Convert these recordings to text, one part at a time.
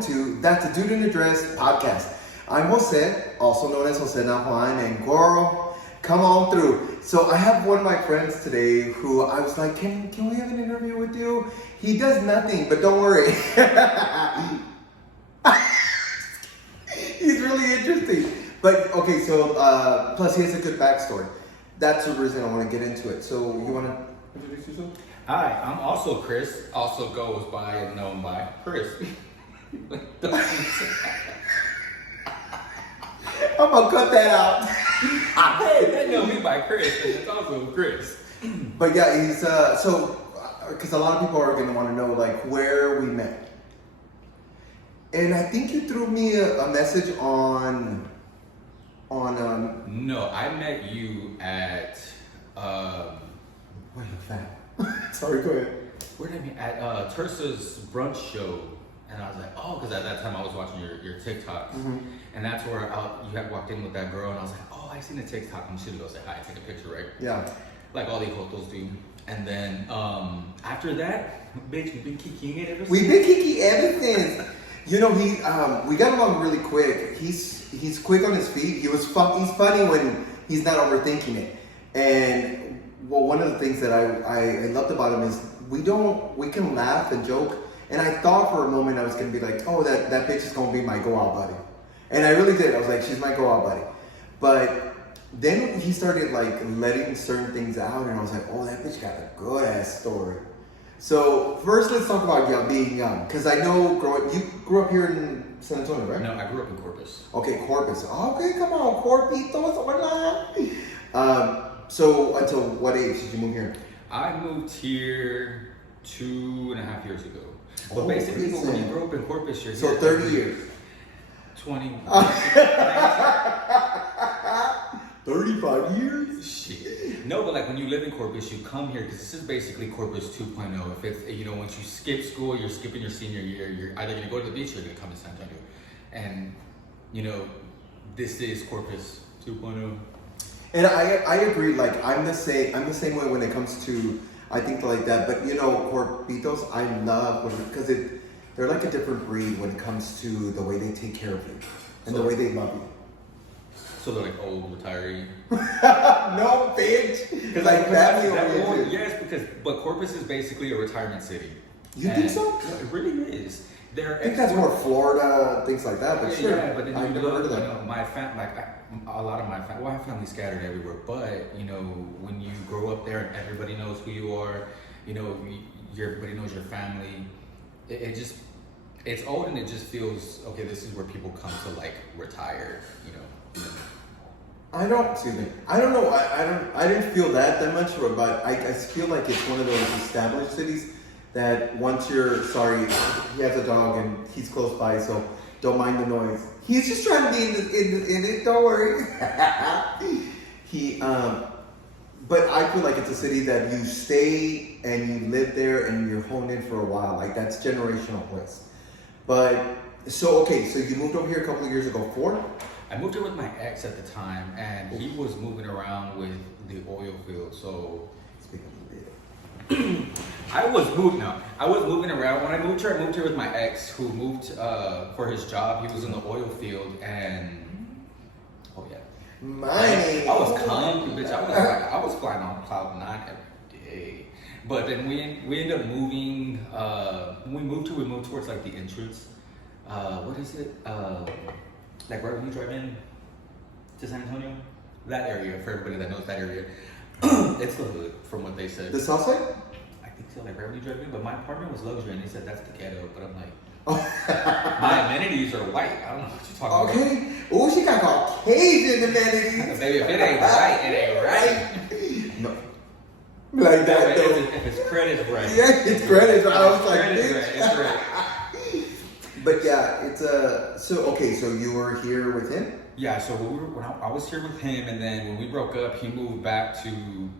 welcome to That's a Dude in a Dress podcast. I'm Jose, also known as Jose Nahuan, and girl, come on through. So I have one of my friends today who I was like, can we have an interview with you? He does nothing, but don't worry. He's really interesting. But okay, so plus he has a good backstory. That's the reason I want to get into it. So you want to introduce yourself? Hi, I'm also Chris. Also goes by and known by Chris. I'm gonna cut that out. Hey, they know me by Chris, and it's also Chris. But yeah, he's because a lot of people are gonna want to know like where we met. And I think you threw me a message on. No, I met you at Where you at? Sorry, go ahead. where did I meet? At Tersa's brunch show, and I was like, oh, because at that time I was watching your TikToks, and that's where you had walked in with that girl, and I was like, oh, I seen a TikTok, and she go say hi, take a picture, right? Yeah. Like all these photos do. And then after that, bitch, we've been kicking it ever since. We've been kiki ever since. You know, we got along really quick. He's quick on his feet. He's funny when he's not overthinking it. And well, one of the things that I loved about him is we can laugh and joke. And I thought for a moment I was gonna be like, oh, that bitch is gonna be my go out buddy. And I really did. I was like, she's my go out buddy. But then he started like letting certain things out, and I was like, oh, that bitch got a good ass story. So first, let's talk about being young, because I know you grew up here in San Antonio, right? No, I grew up in Corpus. Okay, Corpus. Okay, come on, Corpitos, hola. So until what age did you move here? I moved here 2.5 years ago. But Oh, basically, recent. when you grew up in Corpus, you're So here 30 years. 20. 35 years? Shit. No, but like when you live in Corpus, you come here because this is basically Corpus 2.0. If it's, once you skip school, you're skipping your senior year. You're either gonna go to the beach or you're gonna come to San Antonio. And this is Corpus 2.0. And I agree. Like I'm the same way when it comes to I think like that. But Corpitos, I love because they're like a different breed when it comes to the way they take care of you and the way they love you. So they're like old retiree. No, bitch. Because like family oriented. Yes, but Corpus is basically a retirement city. You think so? No, it really is. I think that's more Florida, things like that. But sure, yeah, but then I've never heard of that. A lot of my family. Well, I have family scattered everywhere. But when you grow up there and everybody knows who you are, everybody knows your family. It's old and it just feels okay. This is where people come to like retire. I don't know. I didn't feel that much, but I feel like it's one of those established cities that once you're sorry, he has a dog and he's close by, so don't mind the noise. He's just trying to be in it. Don't worry. But I feel like it's a city that you stay and you live there and you're honed in for a while. Like that's generational place. But so you moved over here a couple of years ago. 4? I moved here with my ex at the time, and he was moving around with the oil field. So, Speaking of the I was moving around. When I moved here with my ex, who moved for his job. He was in the oil field, and oh yeah, mining. I was comfy, bitch. I was flying on cloud 9 every day. But then we ended up moving. When we moved towards like the entrance. What is it? Like right when you drive in to San Antonio, that area, for everybody that knows that area, it's the hood from what they said. The south side? I think so, like right when you drive in, but my apartment was luxury and they said that's the ghetto, but I'm like, Oh. my amenities are white. I don't know what you're talking about. Okay. Oh, she got Caucasian amenities. Baby, if it ain't right, it ain't right. No. Like that though. If it's credit's right. Yeah, it's credit. I was like, Credit's bitch. right, it's right. But yeah, it's so you were here with him? Yeah, so when I was here with him, and then when we broke up, he moved back to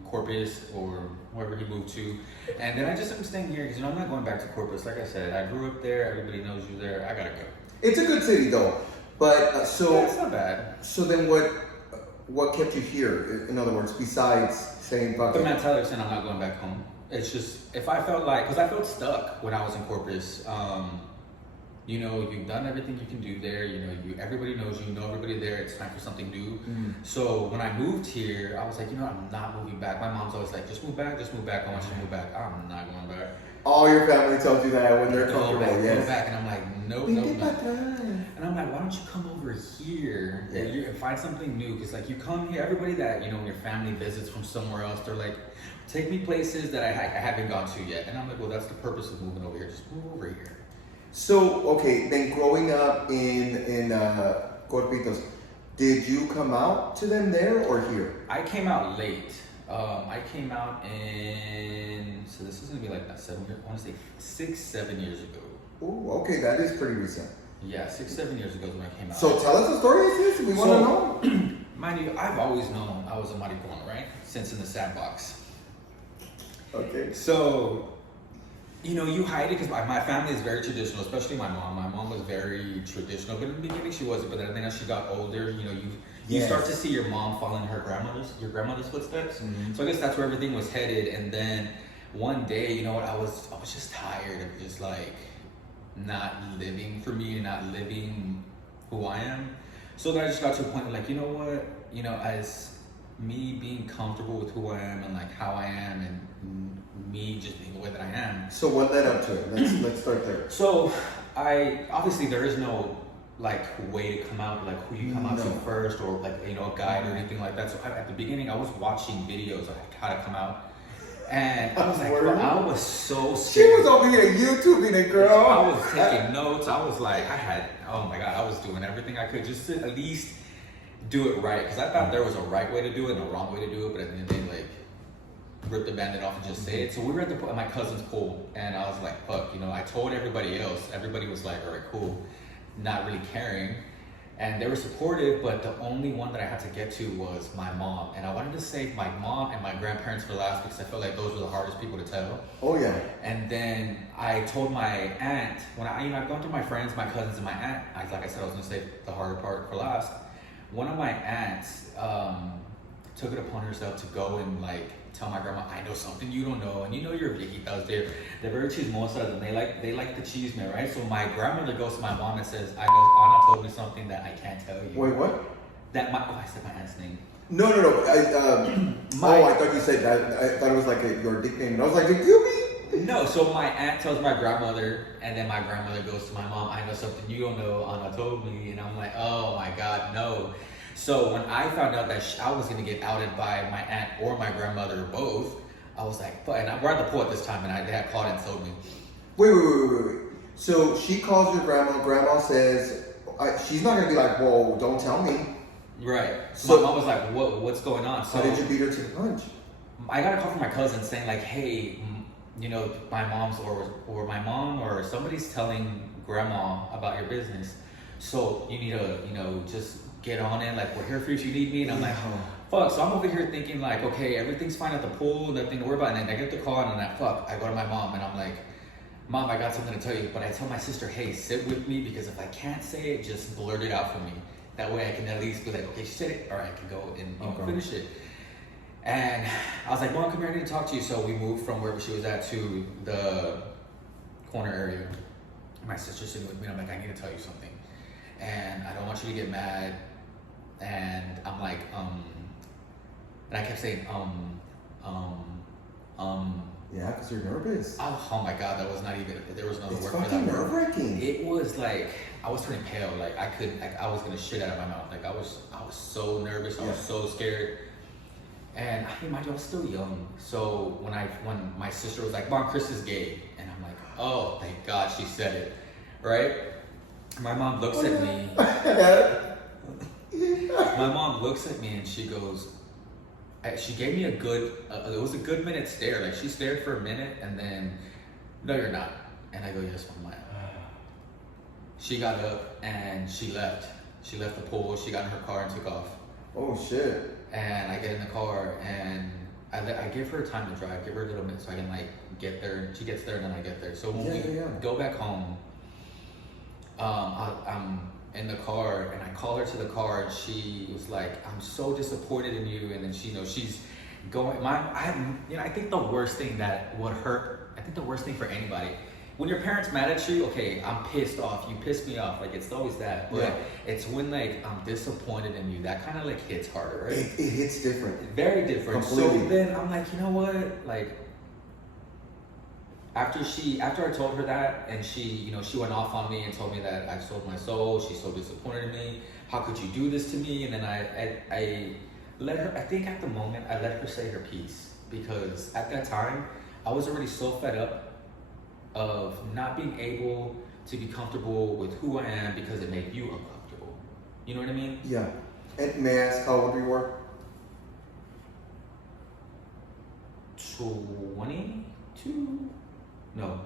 Corpus or wherever he moved to, and then I just am staying here because I'm not going back to Corpus. Like I said, I grew up there. Everybody knows you there. I gotta go. It's a good city though, but Yeah, it's not bad. So then, what kept you here? In other words, besides saying fuck The it? mentality saying I'm not going back home. It's just if I felt like because I felt stuck when I was in Corpus. You know, you've done everything you can do there. You know, everybody knows you know everybody there. It's time for something new. So when I moved here, I was like, you know, I'm not moving back. My mom's always like, just move back, just move back. I want you to move back. I'm not going back. All your family tells you that when they're Go comfortable. back, Yes. go back. And I'm like, nope, nope, nope. And I'm like, why don't you come over here and find something new? Because like you come here, everybody that, you know, your family visits from somewhere else, they're like, take me places that I haven't gone to yet. And I'm like, well, that's the purpose of moving over here. Just move over here. So, okay, then growing up in Corpitos, did you come out to them there or here? I came out late. I came out so this is gonna be like that 7 years, I wanna say 6-7 years ago. Oh, okay, that is pretty recent. Yeah, 6-7 years ago is when I came out. So tell us the story, sis. We want to know. Mind you, I've always known I was a maricon, right? Since in the sandbox. Okay. So, you know, you hide it because my family is very traditional, especially my mom. My mom was very traditional, but in the beginning she wasn't. But then as she got older, you know, you start to see your mom follow in your grandmother's footsteps. So I guess that's where everything was headed. And then one day, you know what, I was just tired of just like not living for me and not living who I am. So then I just got to a point where like, you know what, you know, as me being comfortable with who I am and like how I am and me just being the way that I am. So what led up to it? Let's start there. So obviously there is no like way to come out, like who you come out to first or like, you know, a guide or anything like that. So at the beginning I was watching videos of how to come out. And I was like, I was so scared. She was over here YouTubing it, girl. I was taking notes. I was like, oh my God, I was doing everything I could just to at least do it right. Because I thought there was a right way to do it and a wrong way to do it. But at the end of the day, like, rip the band-aid off and just say it. So we were at my cousin's pool. And I was like, fuck, you know, I told everybody else. Everybody was like, all right, cool. Not really caring. And they were supportive, but the only one that I had to get to was my mom. And I wanted to save my mom and my grandparents for last because I felt like those were the hardest people to tell. Oh, yeah. And then I told my aunt, when I've gone through my friends, my cousins, and my aunt, like I said, I was gonna save the harder part for last. One of my aunts took it upon herself to go and like tell my grandma, I know something you don't know, and you know your viejitas, they're very chismosas, and they like the chisme, right? So my grandmother goes to my mom and says, I know Anna told me something that I can't tell you. Wait, what? I said my aunt's name. No. I thought you said that. I thought it was like your nickname, and I was like, did you mean? No, so my aunt tells my grandmother, and then my grandmother goes to my mom, I know something you don't know, Anna told me, and I'm like, oh my God, no. So when I found out that I was gonna get outed by my aunt or my grandmother or both, I was like, fuck. And we're at the pool at this time, and they had called and told me. Wait. So she calls your grandma. Grandma says, she's not gonna be like, whoa, don't tell me. Right. So my mom was like, what's going on? So how did you beat her to the punch? I got a call from my cousin saying like, hey, you know, my mom's or my mom or somebody's telling grandma about your business. So you need to, you know, just get on it. Like, we're here for you if you need me. And I'm like, fuck. So I'm over here thinking like, okay, everything's fine at the pool, nothing to worry about. And then I get the call and I go to my mom and I'm like, Mom, I got something to tell you. But I tell my sister, hey, sit with me, because if I can't say it, just blurt it out for me. That way I can at least be like, okay, she said it. All right, I can go and finish it. And I was like, Mom, come here, I need to talk to you. So we moved from wherever she was at to the corner area. My sister's sitting with me and I'm like, I need to tell you something. And I don't want you to get mad. And I'm like, and I kept saying, Yeah, because you're nervous. Oh my God, that was not even, there was no word for that. It's fucking nerve-wracking. It was like, I was turning pale. Like I was gonna shit out of my mouth. Like I was so nervous. I was so scared. And I mean, mind you, I was still young. So when my sister was like, Mom, Chris is gay. And I'm like, oh, thank God she said it, right? My mom looks at me. My mom looks at me and she goes, she gave me it was a good minute stare. Like she stared for a minute and then, no, you're not. And I go, yes, Mom, I am. She got up and she left. She left the pool. She got in her car and took off. Oh shit. And I get in the car and I give her time to drive, give her a little bit so I can like get there. She gets there and then I get there. So when we go back home, I'm in the car and I call her to the car and she was like, I'm so disappointed in you. And then she knows she's going, I think the worst thing that would hurt, I think the worst thing for anybody when your parents mad at you, okay, I'm pissed off. You pissed me off. Like it's always that. But it's when like I'm disappointed in you that kind of like hits harder, right? It hits different. Very different. Completely. So then I'm like, you know what? Like after I told her that, and she went off on me and told me that I sold my soul. She's so disappointed in me. How could you do this to me? And then I let her. I think at the moment I let her say her piece, because at that time I was already so fed up of not being able to be comfortable with who I am because it made you uncomfortable. You know what I mean? Yeah. And may I ask how old you were? 22? No.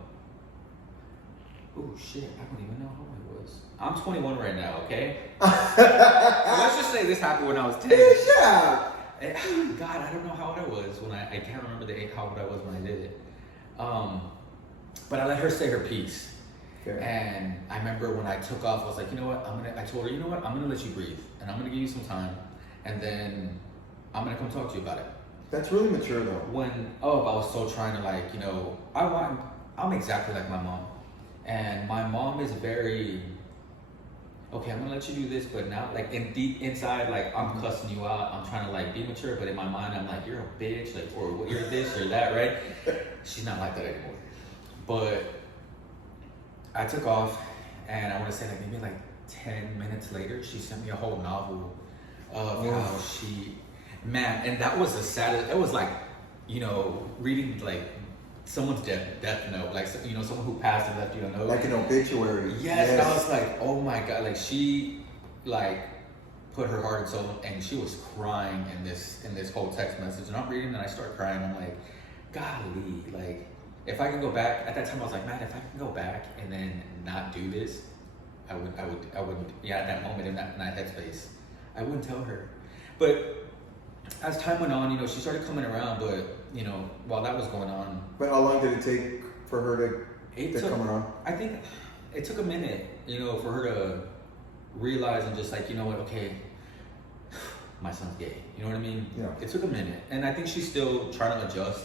Oh shit, I don't even know how I was. I'm 21 right now, okay? Let's just say this happened when I was 10. Yeah. God, I don't know how old I was when I can't remember how old I was when I did it. But I let her say her piece. Okay. And I remember when I took off, I was like, you know what? I told her, you know what? I'm gonna let you breathe, and I'm gonna give you some time, and then I'm gonna come talk to you about it. That's really mature though. I was so trying to like, I'm exactly like my mom, and my mom is very, okay, I'm gonna let you do this, but now like deep inside, like I'm cussing you out, I'm trying to like be mature, but in my mind, I'm like, you're a bitch, like, or you're this or that, right? She's not like that anymore. But I took off, and I want to say like maybe like 10 minutes later, she sent me a whole novel of how and that was the saddest. It was like, reading like someone's death note, like someone who passed and left you a note, like an obituary. Yes. And I was like, oh my god, like she like put her heart and soul, and she was crying in this whole text message, and I'm reading and I start crying. I'm like, golly, like if I can go back at that time, I was like, man, if I can go back and then not do this, I would at that moment in that headspace, I wouldn't tell her. But as time went on, she started coming around, but while that was going on. But how long did it take for her to come around? I think it took a minute, for her to realize and just like, you know what, okay, my son's gay. You know what I mean? Yeah. It took a minute, and I think she's still trying to adjust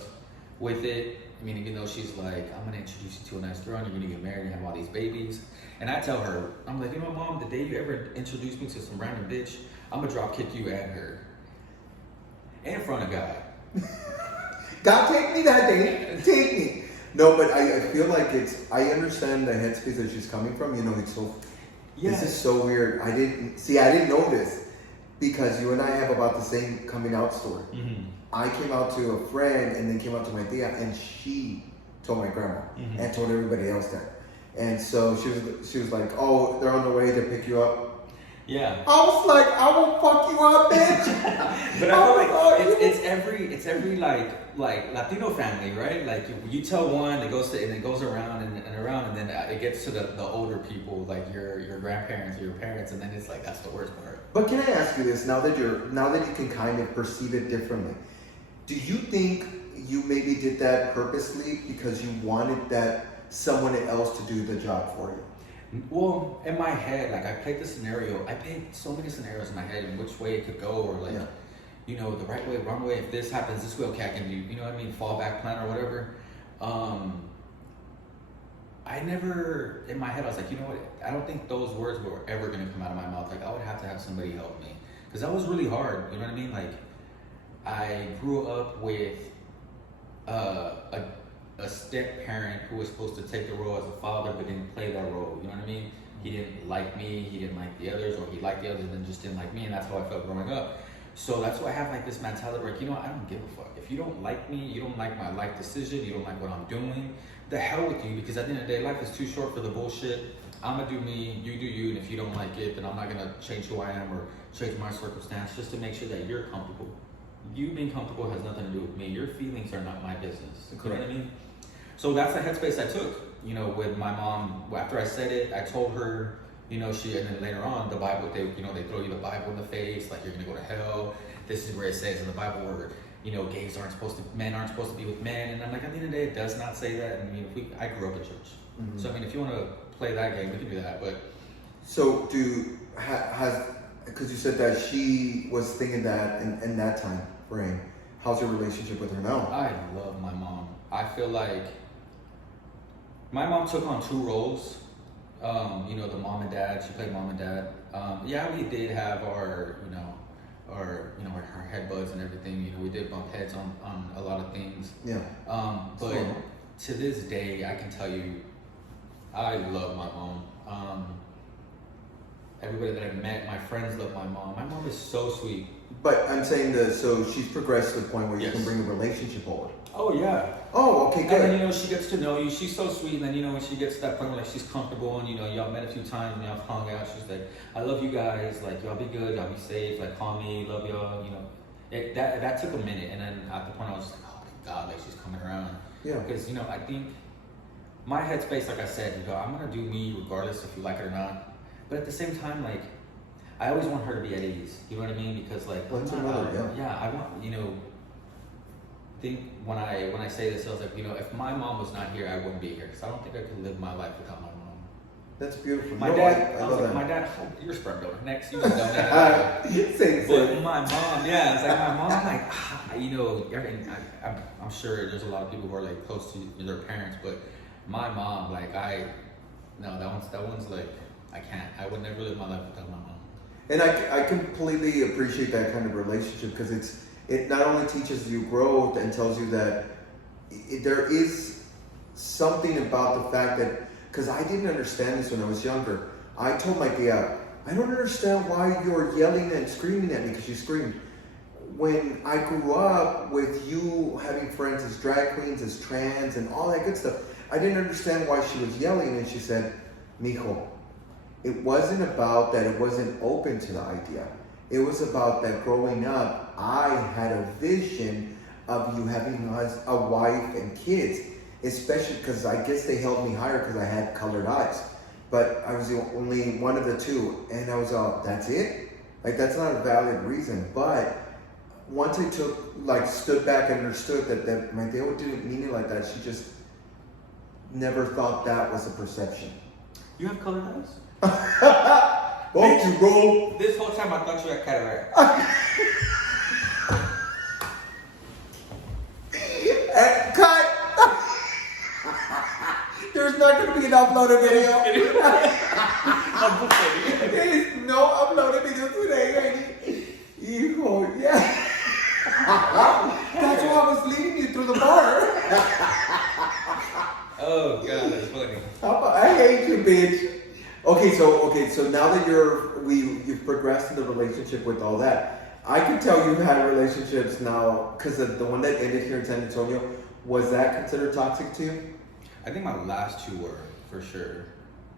with it. I mean, even though she's like, I'm gonna introduce you to a nice girl, and you're gonna get married and have all these babies. And I tell her, I'm like, Mom, the day you ever introduce me to some random bitch, I'm gonna drop kick you and her. In front of God. God, take me that day. Take me. No, but I feel like I understand the headspace that she's coming from. It's so, this is so weird. I didn't know this, because you and I have about the same coming out story. Mm-hmm. I came out to a friend, and then came out to my tia, and she told my grandma, and told everybody else that. And so she was like, oh, they're on the way to pick you up. Yeah. I was like, I will fuck you up, bitch. But I feel like it's every like Latino family, right? Like you tell one, it goes around and around, and then it gets to the older people, like your grandparents or your parents, and then it's like that's the worst part. But can I ask you this? Now that you can kind of perceive it differently, do you think you maybe did that purposely because you wanted that someone else to do the job for you? Well, in my head, like I played so many scenarios in my head, and which way it could go, or like, the right way, wrong way. If this happens this way, okay, I can do, fallback plan or whatever. I never, in my head, I was like, you know what? I don't think those words were ever going to come out of my mouth. Like I would have to have somebody help me, because that was really hard. You know what I mean? Like I grew up with a step parent who was supposed to take the role as a father, but didn't play that role. You know what I mean? He didn't like me, he didn't like the others, or he liked the others and then just didn't like me, and that's how I felt growing up. So that's why I have like this mentality where, I don't give a fuck. If you don't like me, you don't like my life decision, you don't like what I'm doing, the hell with you, because at the end of the day, life is too short for the bullshit. I'm gonna do me, you do you, and if you don't like it, then I'm not gonna change who I am or change my circumstance just to make sure that you're comfortable. You being comfortable has nothing to do with me. Your feelings are not my business. You know what I mean? So that's the headspace I took, with my mom. After I said it, I told her, and then later on, the Bible, they throw you the Bible in the face, like you're gonna go to hell. This is where it says in the Bible where, men aren't supposed to be with men. And I'm like, at the end of the day, it does not say that. I mean, I grew up in church. Mm-hmm. So, if you want to play that game, we can do that, but. So because you said that she was thinking that in that time frame, how's your relationship with her now? I love my mom. I feel like My mom took on two roles. You know, the mom and dad. She played mom and dad. Yeah, we did have our our headbutts and everything. You know, we did bump heads on a lot of things. Yeah. But to this day, I can tell you, I love my mom. Everybody that I've met, my friends love my mom. My mom is so sweet. But I'm saying so she's progressed to the point where you Yes. can bring a relationship forward. Oh yeah. Oh, okay, good. And then, you know, she gets to know you. She's so sweet. And then, you know, when she gets to that point where, like, she's comfortable and, you know, y'all met a few times and y'all hung out, she's like, I love you guys. Like, y'all be good. Y'all be safe. Like, call me. Love y'all. You know, that took a minute. And then at the point I was just like, oh, my God, like, she's coming around. Yeah. Because, you know, I think my headspace, like I said, you know, I'm going to do me regardless if you like it or not. But at the same time, like, I always want her to be at ease. You know what I mean? Because, like, Well, that's another, yeah, I want, you know, think when I say this, I was like, you know, if my mom was not here, I wouldn't be here. Because I don't think I could live my life without my mom. That's beautiful. My You know dad, what? I was love like, my that. dad, oh, you're a sperm donor. Next, you can donate. Same, But same. my mom, yeah, it's like my mom, like, you know, I'm sure there's a lot of people who are like close to their parents, but my mom, like, that one's like, I would never live my life without my mom. And I completely appreciate that kind of relationship because it not only teaches you growth and tells you that there is something about the fact that, because I didn't understand this when I was younger. I told my dad, I don't understand why you're yelling and screaming at me, because she screamed. When I grew up with you having friends as drag queens, as trans, and all that good stuff, I didn't understand why she was yelling, and she said, Mijo, it wasn't about that it wasn't open to the idea. It was about that growing up, I had a vision of you having a wife and kids, especially because I guess they held me higher because I had colored eyes. But I was the only one of the two, and I was that's it? Like, that's not a valid reason. But once I stood back and understood that my dad didn't mean it like that, she just never thought that was a perception. You have colored eyes? Won't you roll? This whole time I thought you had cataract. Cut! There's not going to be an uploaded video. There's no uploaded video today, lady. Hijo, yeah. That's why I was leading you through the bar. Oh God, that's funny. I hate you, bitch. Okay, so now that you've progressed in the relationship with all that, I can tell you've had relationships now, because the one that ended here in San Antonio, was that considered toxic to you? I think my last two were, for sure.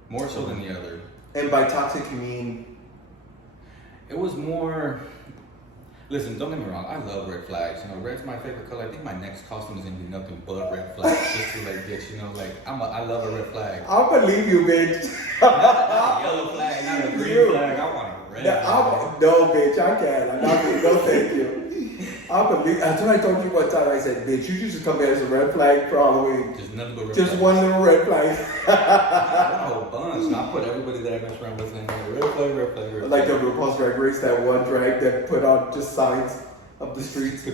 More so than the other. And by toxic, you mean? It was more... Listen, don't get me wrong, I love red flags. You know, red's my favorite color. I think my next costume is gonna be nothing but red flags. Just to like get, you know, like, I love a red flag. I'll believe you, bitch. Not a yellow flag, not a green flag. I want a red flag. No, bitch, I can't. I'm not gonna go, thank you. I'll believe. That's what I told you one time. I said, bitch, you just come here as a red flag for Halloween. Just nothing but red Just flags. one little red flag. A whole bunch. And I put everybody that I mess around with in there. Red flag, red flag, red flag. Like the RuPaul's Drag Race, that one drag that put on just signs up the streets.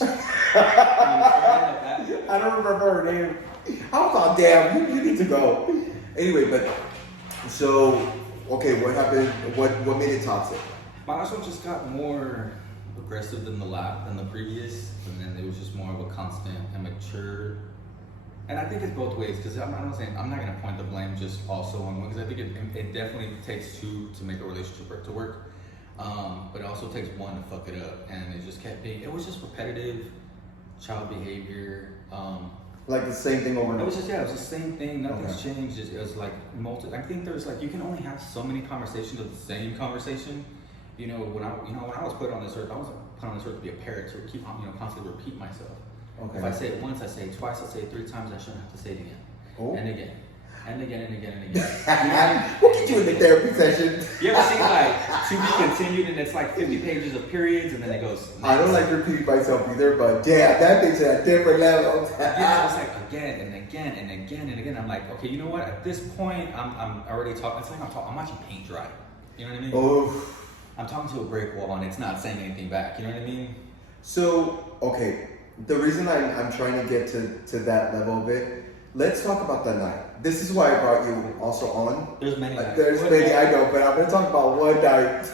I don't remember her name. I was like, damn, you need to go. Anyway, but so okay, what happened? What made it toxic? My last one just got more aggressive than the previous, and then it was just more of a constant and mature. And I think it's both ways, because I'm not gonna point the blame just also on one, because I think it definitely takes two to make a relationship to work. But it also takes one to fuck it up, and it just kept being. It was just repetitive child behavior. Like the same thing over and It over. was it was the same thing. Nothing's changed. It was like I think there's like, you can only have so many conversations of the same conversation. You know, when I was put on this earth, I wasn't put on this earth to be a parrot, to keep constantly repeat myself. Okay. If I say it once, I say it twice, I say it 3 times, I shouldn't have to say it again. Oh. And again. And again and again and again. We'll get you in the therapy session. You ever seen like to be continued, and it's like 50 pages of periods, and then it goes. I don't like repeating myself either, but damn, that thing's at a different level. Yeah, it's like again and again and again and again. I'm like, okay, you know what? At this point, I'm already talking. It's like I'm watching paint dry. You know what I mean? Oh. I'm talking to a brick wall, and it's not saying anything back. You know what I mean? So, okay, the reason I'm trying to get to that level of it, let's talk about the night. this is why I brought you also on. There's many nights. There's many, I know, but I'm going to talk about one night.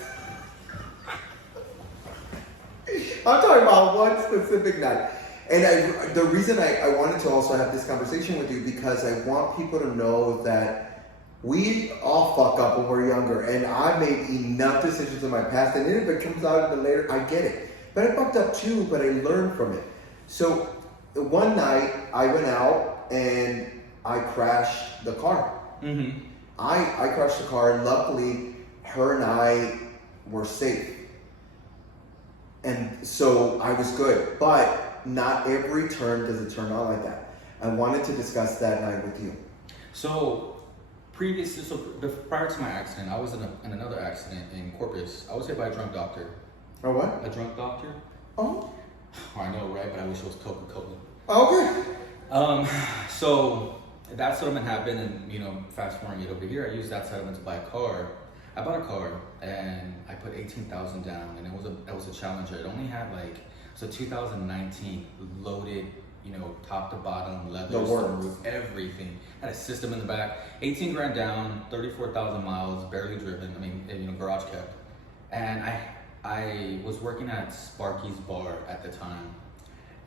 I'm talking about one specific night. And the reason I wanted to also have this conversation with you, because I want people to know that we all fuck up when we're younger. And I made enough decisions in my past, and if it comes out in the later, I get it. But I fucked up too, but I learned from it. So one night I went out and I crashed the car. Mm-hmm. I crashed the car. Luckily, her and I were safe. And so I was good. But not every turn does it turn out like that. I wanted to discuss that night with you. So, prior to my accident, I was in another accident in Corpus. I was hit by a drunk doctor. Oh, what? A drunk doctor? Oh. I know, right? But I wish it was Coca-Cola. Okay. So that settlement happened, and fast forwarding it over here, I used that settlement to buy a car. I bought a car and I put $18,000 down, and it was a Challenger. It only had it's a 2019 loaded, top to bottom, leather, roof, everything. Had a system in the back. 18 grand down, 34,000 miles, barely driven. I mean, garage kept. And I was working at Sparky's Bar at the time.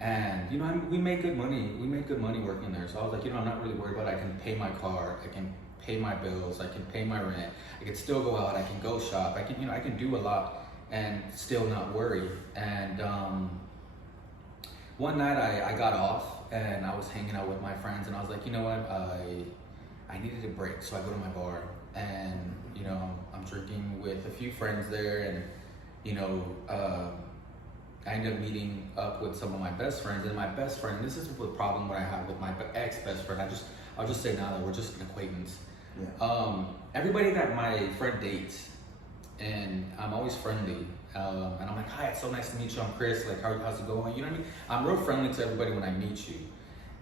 And, we made good money. We made good money working there. So I was like, I'm not really worried about it. I can pay my car. I can pay my bills. I can pay my rent. I can still go out. I can go shop. I can, I can do a lot and still not worry. And one night I got off and I was hanging out with my friends, and I was like, you know what? I needed a break. So I go to my bar and, I'm drinking with a few friends there, and, I ended up meeting up with some of my best friends, and my best friend, this is the problem that I have with my ex-best friend. I'll just say now that we're just an acquaintance. Yeah. Everybody that my friend dates, and I'm always friendly, and I'm like, hi, it's so nice to meet you. I'm Chris. Like, how's it going? You know what I mean? I'm real friendly to everybody when I meet you.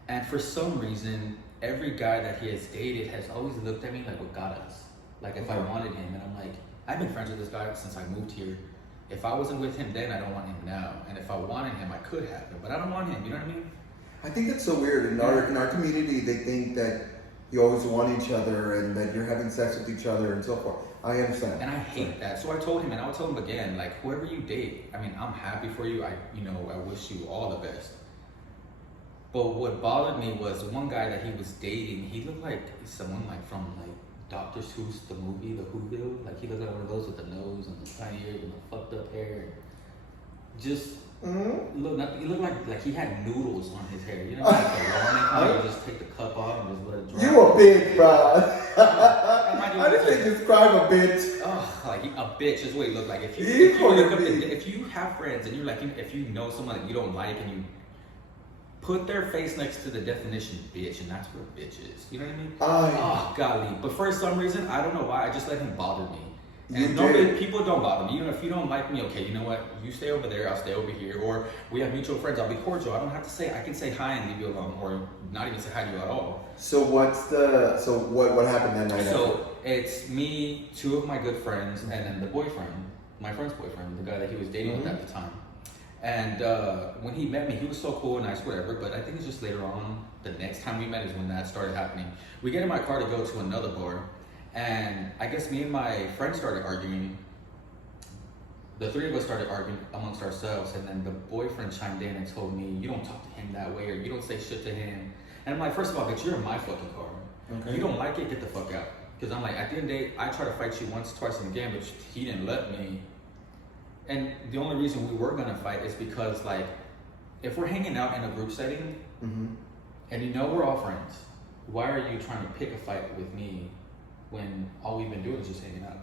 And for some reason, every guy that he has dated has always looked at me like what got us. Like if I wanted him, and I'm like, I've been friends with this guy since I moved here. If I wasn't with him then, I don't want him now. And if I wanted him, I could have him, but I don't want him. You know what I mean? I think that's so weird. In our community, they think that you always want each other and that you're having sex with each other and so forth. I understand. And I hate that. So I told him, and I'll tell him again, like, whoever you date, I mean, I'm happy for you. I wish you all the best. But what bothered me was one guy that he was dating, he looked like someone from Dr. Seuss, the movie, the Whoville. Like, he looked like one of those with the nose and the tiny ears and the fucked up hair. Just he looked like he had noodles on his hair. You know, like the ramen, you just take the cup off and just let it dry. You a bitch, bro. I didn't think describe a bitch. Oh, like a bitch is what he looked like. If you have friends and you're like, if you know someone that you don't like and you put their face next to the definition bitch, and that's what bitch is. You know what I mean? Oh, golly. But for some reason, I don't know why, I just let him bother me. And normally people don't bother me. If you don't like me, okay, you know what? You stay over there, I'll stay over here. Or we have mutual friends, I'll be cordial. I don't have to say, I can say hi and leave you alone, or not even say hi to you at all. So what happened that night? So it's me, two of my good friends, and then the boyfriend, my friend's boyfriend, the guy that he was dating with at the time. And when he met me, he was so cool and nice, whatever. But I think it's just later on, the next time we met is when that started happening. We get in my car to go to another bar, and I guess me and my friend started arguing. The three of us started arguing amongst ourselves, and then the boyfriend chimed in and told me, you don't talk to him that way, or you don't say shit to him. And I'm like, first of all, bitch, you're in my fucking car. Okay. You don't like it, get the fuck out. Because I'm like, at the end of the day, I tried to fight you once, twice, and again, but he didn't let me. And the only reason we were gonna fight is because, like, if we're hanging out in a group setting, and we're all friends, why are you trying to pick a fight with me when all we've been doing is just hanging out?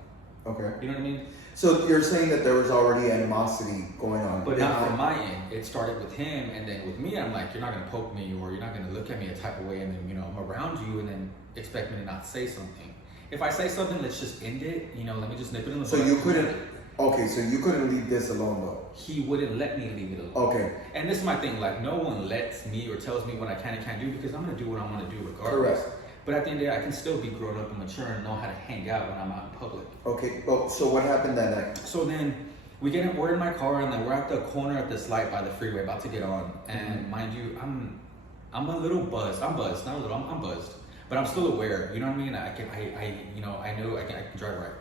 Okay. You know what I mean? So you're saying that there was already animosity going on. But not from my end. It started with him, and then with me, I'm like, you're not gonna poke me, or you're not gonna look at me a type of way, and then, I'm around you, and then expect me to not say something. If I say something, let's just end it, let me just nip it in the bud. So you couldn't... Okay, so you couldn't leave this alone though? He wouldn't let me leave it alone. Okay. And this is my thing, like, no one lets me or tells me what I can and can't do, because I'm gonna do what I wanna do regardless. Correct. But at the end of the day, I can still be grown up and mature and know how to hang out when I'm out in public. Okay, well, so what happened that night? So then, we're in my car, and then we're at the corner of this light by the freeway, about to get on. And mind you, I'm a little buzzed. I'm buzzed, not a little, I'm buzzed. but I'm still aware. You know what I mean? I know I can drive right.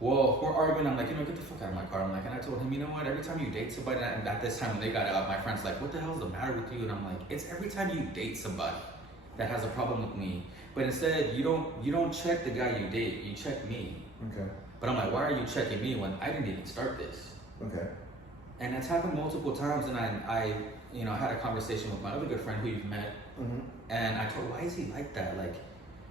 Well, we're arguing. I'm like, get the fuck out of my car. I'm like, and I told him, you know what? Every time you date somebody, and at this time when they got out, my friend's like, what the hell's the matter with you? And I'm like, it's every time you date somebody that has a problem with me. But instead, you don't check the guy you date. You check me. Okay. But I'm like, why are you checking me when I didn't even start this? Okay. And it's happened multiple times. And I had a conversation with my other good friend who you've met, and I told her, why is he like that? Like,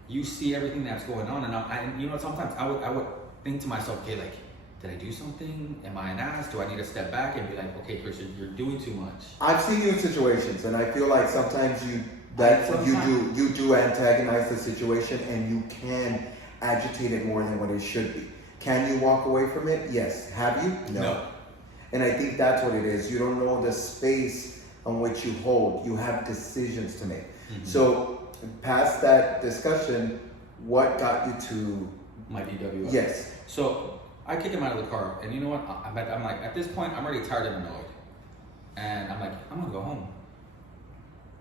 you see everything that's going on, and sometimes I would think to myself, okay, like, did I do something? Am I an ass? Do I need to step back and be like, okay, Christian, you're doing too much? I've seen you in situations, and I feel like sometimes you do antagonize the situation, and you can agitate it more than what it should be. Can you walk away from it? Yes. Have you? No. And I think that's what it is. You don't know the space on which you hold. You have decisions to make. So, past that discussion, what got you to my DWI? Yes. So I kick him out of the car, and you know what? I'm like, at this point, I'm already tired and annoyed, and I'm like, I'm gonna go home.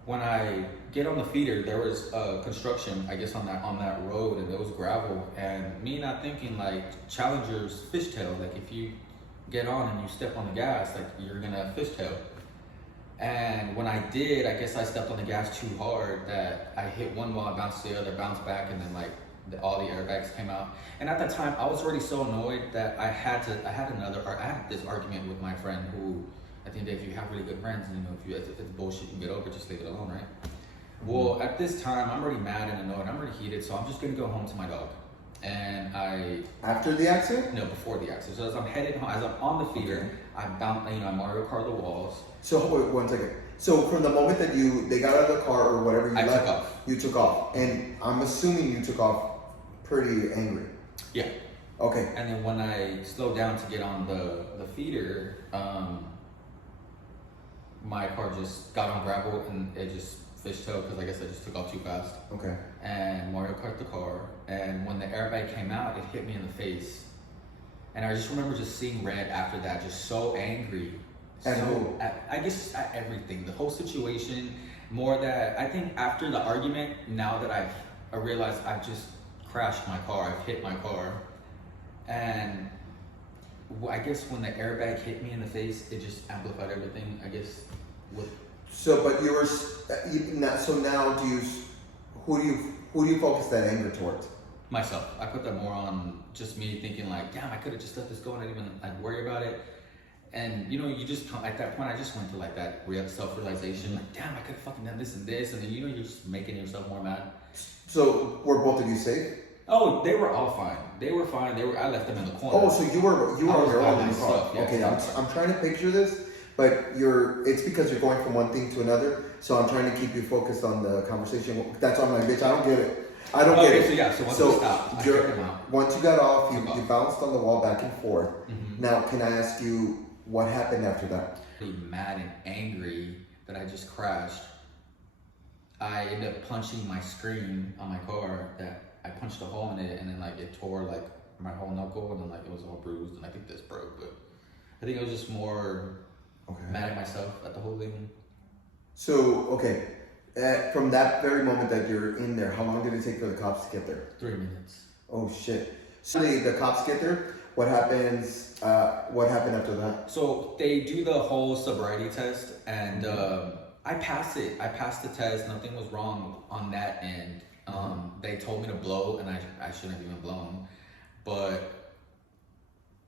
When I get on the feeder, there was construction, I guess, on that road, and there was gravel, and me not thinking like Challenger's fishtail, like if you get on and you step on the gas, like you're gonna fishtail. And when I did, I guess I stepped on the gas too hard that I hit one wall, bounced to the other, bounced back, and then like all the airbags came out. And at that time, I was already so annoyed that I had this argument with my friend who, at the end of the day, if you have really good friends, and if it's bullshit, you can get over, just leave it alone, right? Well, at this time, I'm already mad and annoyed, I'm already heated, so I'm just gonna go home to my dog. And After the accident? No, before the accident. So as I'm headed home, as I'm on the feeder, I bounce, I Mario Kart the walls. So wait 1 second. So from the moment that they got out of the car or whatever, you took off, and I'm assuming you took off pretty angry. Yeah. Okay. And then when I slowed down to get on the feeder, my car just got on gravel and it just fishtailed because I guess I just took off too fast. Okay. And Mario Kart the car, and when the airbag came out, it hit me in the face. And I just remember just seeing red after that, just so angry. I guess at everything, the whole situation, more that I think after the argument, now that I realized I've just crashed my car, I've hit my car. And I guess when the airbag hit me in the face, it just amplified everything, I guess. But you were, so now who do you focus that anger towards? Myself. I put that more on just me thinking like, damn, I could have just let this go and I didn't even worry about it. And you just, at that point, I just went to like that self-realization, like, damn, I could have fucking done this and this. And then, you're just making yourself more mad. So were both of you safe? Oh, they were all fine. They were fine. I left them in the corner. Oh, so you were on your own in the car. Yeah, okay, I'm trying to picture this, but it's because you're going from one thing to another. So I'm trying to keep you focused on the conversation. That's on my bitch. I don't get it. So yeah, so once we stopped, I took them out. Once you got off, you bounced on the wall back and forth. Now, can I ask you what happened after that? Pretty mad and angry that I just crashed. I ended up punching my screen on my car. That I punched a hole in it, and then like it tore like my whole knuckle, and then like it was all bruised, and I think this broke. But I think it was just more mad at myself at the whole thing. So from that very moment that you're in there, how long did it take for the cops to get there? 3 minutes. Oh shit! So the cops get there. What happens? What happened after that? So they do the whole sobriety test, and I passed it. I passed the test. Nothing was wrong on that end. They told me to blow, and I shouldn't have even blown. But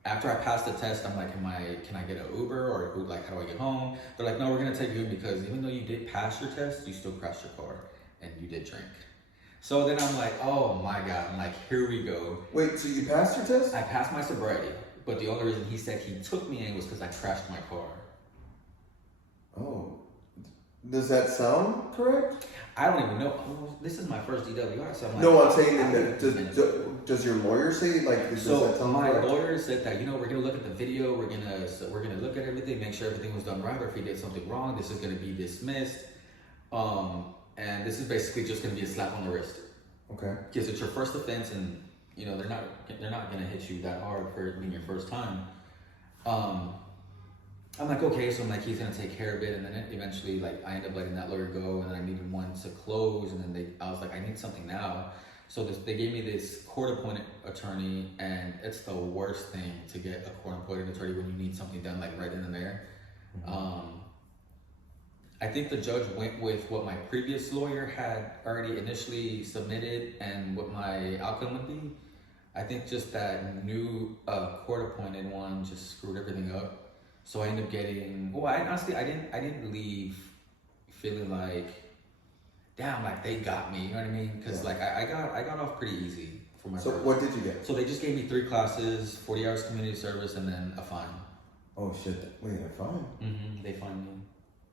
after I passed the test, I'm like, can I get an Uber, or how do I get home? They're like, no, we're gonna take you in because even though you did pass your test, you still crashed your car and you did drink. So then I'm like, oh my God, I'm like, here we go. Wait, so you passed your test? I passed my sobriety, but the only reason he said he took me in was because I crashed my car. Oh. Does that sound correct? I don't even know. Oh, this is my first DWI, so I'm like... No, I'm saying, does your lawyer say, does that sound my correct? lawyer said that, we're going to look at the video, we're going to look at everything, make sure everything was done right, or if he did something wrong, this is going to be dismissed. And this is basically just going to be a slap on the wrist. Okay. Because it's your first offense, and, they're not going to hit you that hard for it being your first time. I'm like, okay, so I'm like, he's gonna take care of it, and then eventually, like, I end up letting that lawyer go, and then I needed one to close, and then I was like, I need something now. So they gave me this court-appointed attorney, and it's the worst thing to get a court-appointed attorney when you need something done, like, right in and there. I think the judge went with what my previous lawyer had already initially submitted and what my outcome would be. I think just that new court-appointed one just screwed everything up. So I ended up getting. Well, I didn't leave feeling like, damn, like they got me. You know what I mean? Because like I got off pretty easy for my. So first. What did you get? So they just gave me 3 classes, 40 hours community service, and then a fine. Oh shit! Wait, a fine? Mm-hmm. They fined me.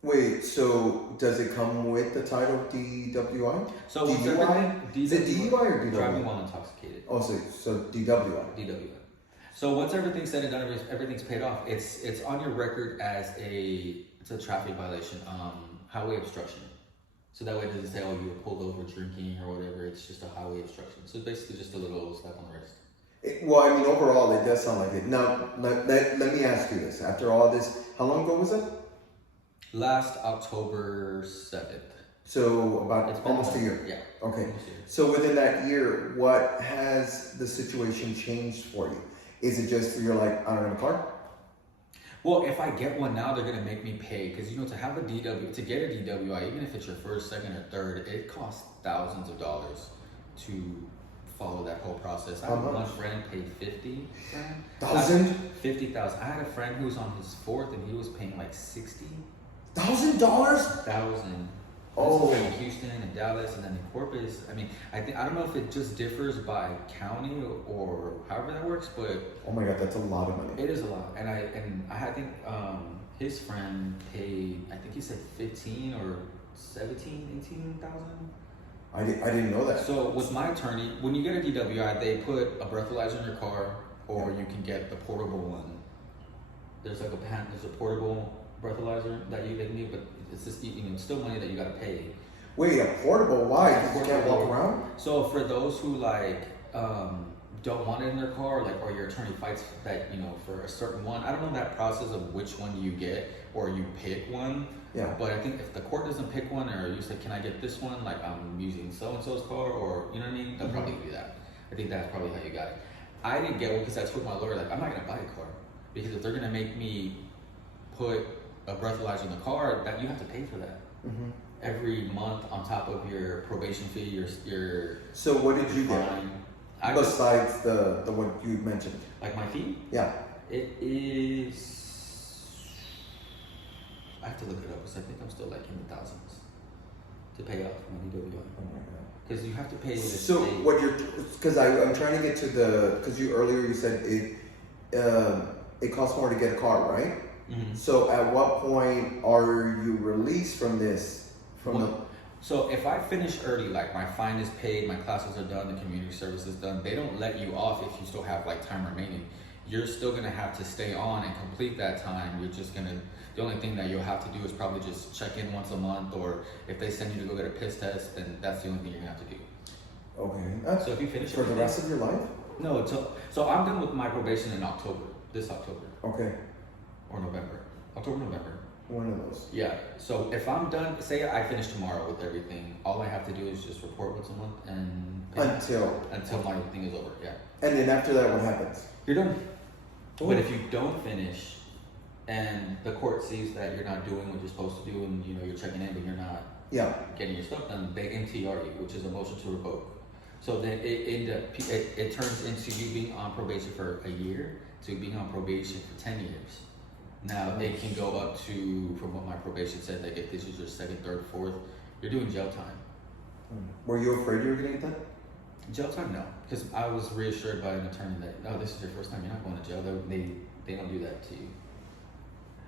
Wait, so does it come with the title DWI? So DUI? Is it DUI or DWI? Driving while intoxicated. Oh, so DWI. DWI. So once everything's said and done, everything's paid off. It's on your record as it's a traffic violation, highway obstruction. So that way it doesn't say, oh, you were pulled over drinking or whatever. It's just a highway obstruction. So it's basically just a little slap on the wrist. Well, I mean, overall, it does sound like it. Now, let me ask you this. After all this, how long ago was it? Last October 7th. So about almost a year. Yeah. Okay. So within that year, what has the situation changed for you? Is it just you're like, I don't have a car? Well, if I get one now, they're gonna make me pay because to have a DW, to get a DWI, even if it's your first, second, or third, it costs thousands of dollars to follow that whole process. I had one friend paid $50,000. 50,000. I had a friend who was on his 4th and he was paying like $60,000. $1,000. Oh, in Houston and Dallas, and then in Corpus. I mean, I don't know if it just differs by county or however that works, but oh my god, that's a lot of money. It is a lot, and I think his friend paid. I think he said 15 or 17, 18,000. I didn't know that. So with my attorney, when you get a DWI, they put a breathalyzer in your car, or you can get the portable one. There's like there's a portable breathalyzer that you can get, but it's just still money that you gotta pay. Wait, a portable? Why? Because you can't walk around? So for those who don't want it in their car, or your attorney fights that for a certain one. I don't know that process of which one you get or you pick one. Yeah. But I think if the court doesn't pick one, or you say, can I get this one? Like I'm using so and so's car, or you know what I mean? They'll probably do that. I think that's probably how you got it. I didn't get one because I told my lawyer I'm not gonna buy a car because if they're gonna make me put a breathalyzer in the car, that you have to pay for that every month on top of your probation fee. Your So what did you get besides the what you mentioned? Like my fee? Yeah. It is. I have to look it up because I think I'm still in the thousands to pay off my DWI. Oh my god. Because you have to pay. So what because I'm trying to get to because you said it costs more to get a car, right? Mm-hmm. So at what point are you released from this? So if I finish early, like my fine is paid, my classes are done, the community service is done, they don't let you off if you still have time remaining. You're still gonna have to stay on and complete that time. The only thing that you'll have to do is probably just check in once a month, or if they send you to go get a piss test, then that's the only thing you're gonna have to do. Okay. So if you finish for the rest of your life? No, so I'm done with my probation in October, this October. Okay. Or November. October, November. One of those. Yeah. So if I'm done, say I finish tomorrow with everything, all I have to do is just report once a month and until my thing is over. Yeah. And then after that, what happens? You're done. Ooh. But if you don't finish, and the court sees that you're not doing what you're supposed to do, and you're checking in, but you're not getting your stuff done, they MTR you, which is a motion to revoke. So then it turns into you being on probation for a year to being on probation for 10 years. Now it can go up to, from what my probation said, like if this is your 2nd, 3rd, 4th, you're doing jail time. Were you afraid you were gonna get that? Jail time, no, because I was reassured by an attorney that this is your first time, you're not going to jail. They don't do that to you.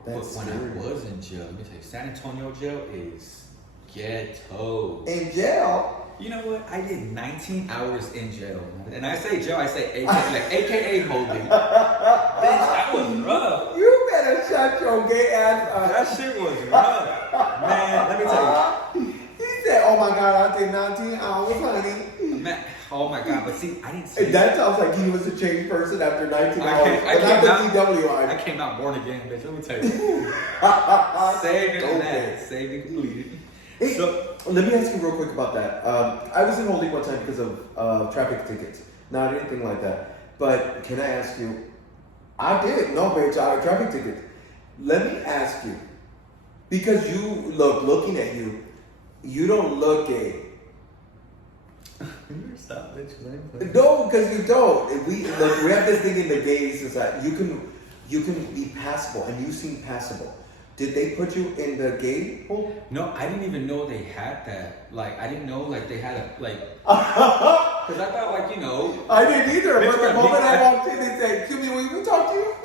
That's but when scary. I was in jail, let me tell you, San Antonio jail is ghetto. In jail? You know what? I did 19 hours in jail. And I say jail, I say AKA holding. Bitch, that was rough. You better shut your gay ass up. That shit was rough. Man, let me tell you. He said, oh my God, I did 19 hours, honey. Man, oh my God, But see, I didn't see. That sounds like he was a changed person after 19 hours. I DWI. came out born again, bitch. Let me tell you. Saved and that. Saved and completed. Hey, so let me ask you real quick about that. I was in holding one time because of traffic tickets. Not anything like that. But can I ask you? I did. No, bitch. I had traffic tickets. Let me ask you. Because you looking at you, you don't look gay. Stop, bitch. No, because you don't. We have this thing in the gay society. You can be passable, and you seem passable. Did they put you in the gay hole? No, I didn't even know they had that. Like, I didn't know like they had a like. Because I thought like I didn't either. But the moment I walked in, they said, "Excuse me, will you talk to you?"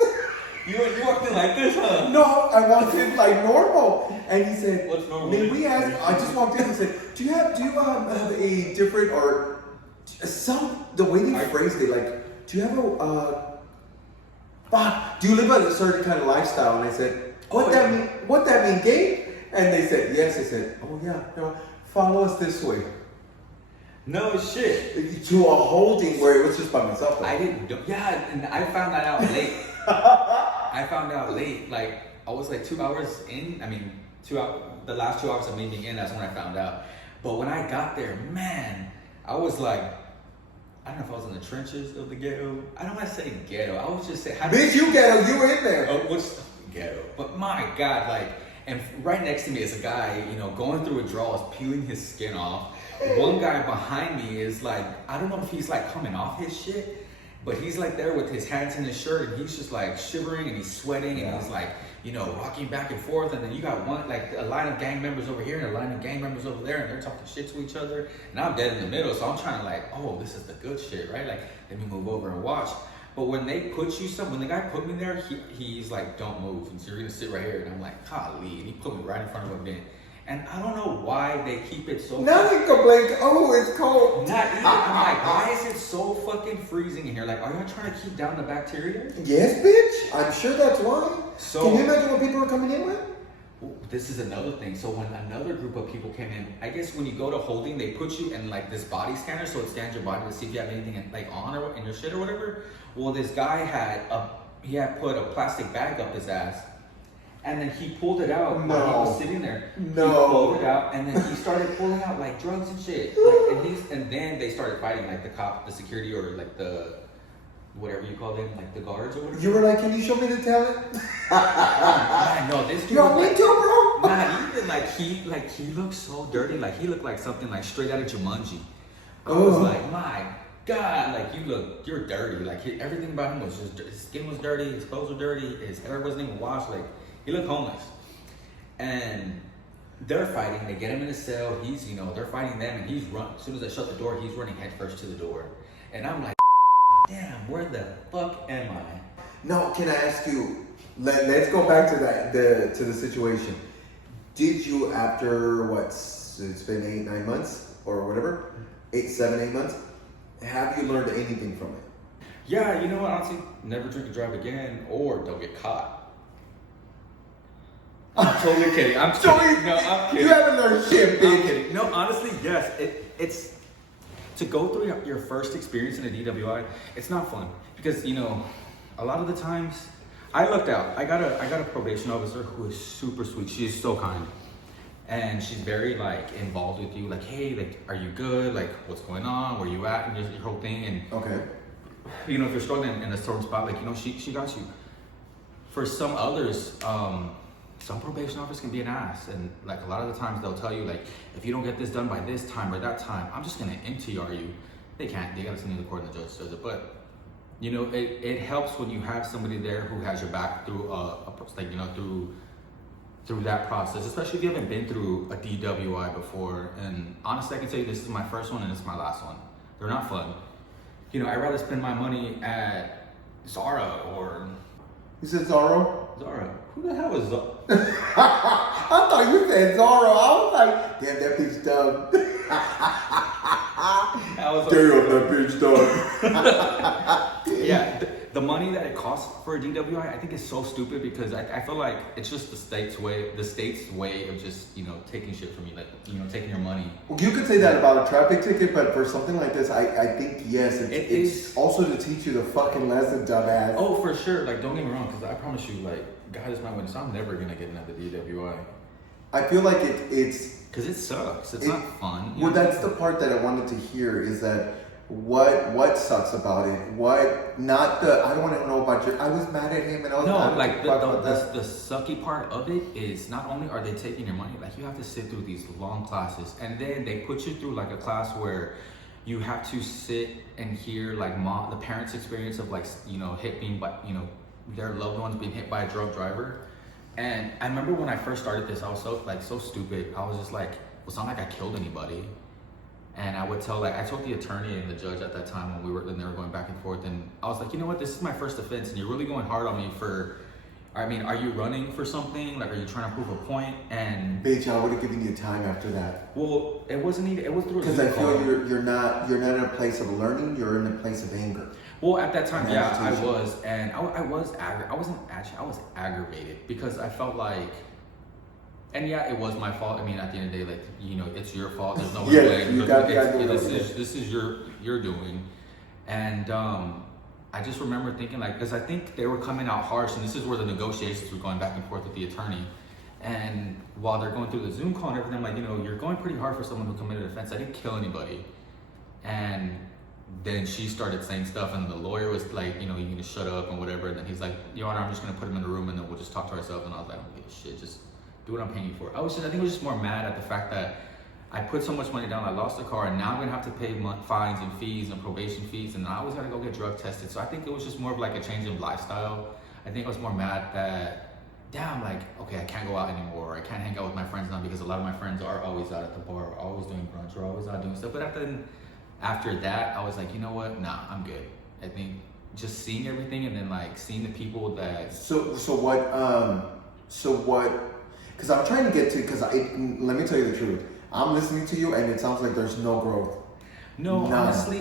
You walked in like this, huh? No, I walked in like normal, and he said, "What's normal?" Then we asked. I just walked in and said, "Do you have a different or the way they phrased it? Like, do you have do you live a certain kind of lifestyle?" And I said, "What that mean, gay?" And they said, "Yes." I said, "Oh yeah, no, follow us this way." No shit. To a holding where it was just by myself. Though. I didn't. Yeah, and I found that out late. I found out late. Like I was like 2 hours in. I mean, 2 hours. The last 2 hours of me being in, that's when I found out. But when I got there, man, I was like, I don't know if I was in the trenches of the ghetto. I don't want to say ghetto. I was just saying. Bitch, you ghetto. You were in there. Oh, what's ghetto? But my God, like, and right next to me is a guy, going through withdrawals, peeling his skin off. One guy behind me is like, I don't know if he's like coming off his shit, but he's like there with his hands in his shirt and he's just like shivering and he's sweating and he's like, rocking back and forth. And then you got a line of gang members over here and a line of gang members over there and they're talking shit to each other. And I'm dead in the middle. So I'm trying to like, oh, this is the good shit, right? Like, let me move over and watch. But when they put you when the guy put me there, he's like, don't move. And so you're gonna sit right here. And I'm like, golly. And he put me right in front of him then. And I don't know why they keep it so. Now they complain, oh, it's cold. Not even. I'm like, why is it so fucking freezing in here? Like, are y'all trying to keep down the bacteria? Yes, bitch. I'm sure that's why. So, can you imagine what people are coming in with? This is another thing. So when another group of people came in, I guess when you go to holding, they put you in like this body scanner, so it scans your body to see if you have anything like on or in your shit or whatever. Well, this guy had put a plastic bag up his ass. And then he pulled it out while he was sitting there. No. He pulled it out, and then he started pulling out like drugs and shit. Like, and then they started fighting, like the security, or like the whatever you call them, like the guards or whatever. You were like, "Can you show me the talent?" No, this dude. Yo, me too, bro. Nah, even he looked so dirty. Like he looked like something like straight out of Jumanji. I was like, my God, like you're dirty. Like everything about him was just, his skin was dirty, his clothes were dirty, his hair wasn't even washed. Like. He looked homeless. And they're fighting. They get him in a cell. He's, they're fighting them and he's run. As soon as they shut the door, he's running headfirst to the door. And I'm like, damn, where the fuck am I? No, can I ask you, let's go back to to the situation. Did you, after it's been 8-9 months or whatever, 7-8 months, have you learned anything from it? Yeah, you know what, honestly, never drink and drive again or don't get caught. I'm totally kidding. I'm kidding. No, I'm kidding. You haven't learned shit, bitch. I'm kidding. No, honestly, yes. It's to go through your first experience in a DWI. It's not fun because a lot of the times I lucked out. I got a probation officer who is super sweet. She is so kind, and she's very like involved with you. Like, hey, like, are you good? Like, what's going on? Where you at? And just your whole thing. And okay, if you're struggling in a certain spot, like she got you. For some others, some probation officers can be an ass, and like a lot of the times they'll tell you like, if you don't get this done by this time or that time, I'm just gonna MTR you. They can't. They gotta send you to the court and the judge does it. But it helps when you have somebody there who has your back through through that process, especially if you haven't been through a DWI before. And honestly, I can tell you this is my first one and it's my last one. They're not fun. I'd rather spend my money at Zara or. You said Zara? Zara. Who the hell is Zara? I thought you said Zara. I was like, damn, that bitch dumb. Damn, that bitch dumb. Yeah, the money that it costs for a DWI, I think is so stupid because I feel like it's just the state's way of just, you know, taking shit from you, like, you know, taking your money. Well, you could say that about a traffic ticket, but for something like this, I think, yes, it's also to teach you the fucking lesson, dumbass. Oh, for sure. Like, don't get me wrong, because I promise you, like, God is my witness, I'm never going to get another DWI. I feel like it's... Because it sucks. It's not fun. Well, that's the part that I wanted to hear is that what sucks about it? Not the, I don't want to know about your, I was mad at him and I was mad like the sucky part of it is not only are they taking your money, like you have to sit through these long classes and then they put you through like a class where you have to sit and hear like the parents' experience of like, you know, their loved ones being hit by a drunk driver. And I remember when I first started this, I was so stupid. I was just like, well, it's not like I killed anybody. And I would tell, like, I told the attorney and the judge at that time when they were going back and forth, and I was like, you know what, this is my first offense, and you're really going hard on me for, I mean, are you running for something? Like, are you trying to prove a point? And bitch, I would have given you time after that. Well, it wasn't even, it was through a because I feel you're not in a place of learning, you're in a place of anger. Well, at that time, yeah, I was, and I was aggravated because I felt like, and yeah, it was my fault. I mean, at the end of the day, like, you know, it's your fault. There's no way this is your doing. And I just remember thinking, like, because I think they were coming out harsh, and this is where the negotiations were going back and forth with the attorney. And while they're going through the Zoom call and everything, I'm like, you know, you're going pretty hard for someone who committed an offense. I didn't kill anybody. And then she started saying stuff, and the lawyer was like, you know, you need to shut up and whatever. And then he's like, Your Honor, I'm just going to put him in the room, and then we'll just talk to ourselves. And I was like, I don't give a shit, just do what I'm paying you for. I think I was just more mad at the fact that I put so much money down, I lost the car, and now I'm gonna have to pay fines and fees and probation fees, and I always gotta go get drug tested. So I think it was just more of like a change in lifestyle. I think I was more mad that, damn, like, okay, I can't go out anymore, or I can't hang out with my friends now because a lot of my friends are always out at the bar, or always doing brunch, or always out doing stuff. But after that, I was like, you know what? Nah, I'm good. I think just seeing everything and then like seeing the people that. So what? Because I'm trying to get to, let me tell you the truth. I'm listening to you and it sounds like there's no growth. No, none.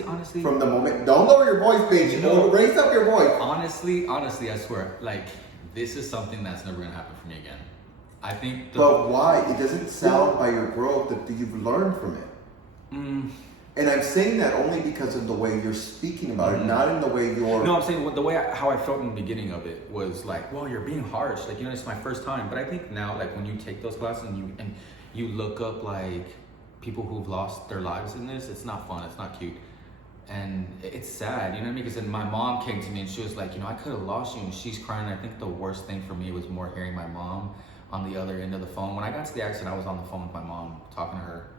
honestly. From the moment, don't lower your voice, bitch. No, raise up your voice. Honestly, I swear, like, this is something that's never gonna happen for me again. I think. But why? It doesn't sound by your growth that you've learned from it. And I'm saying that only because of the way you're speaking about it, not in the way you're... No, I'm saying the way how I felt in the beginning of it was like, well, you're being harsh. Like, you know, it's my first time. But I think now, like, when you take those classes and you look up, like, people who've lost their lives in this, it's not fun. It's not cute. And it's sad, you know what I mean? Because then my mom came to me and she was like, you know, I could have lost you. And she's crying. I think the worst thing for me was more hearing my mom on the other end of the phone. When I got to the accident, I was on the phone with my mom, talking to her.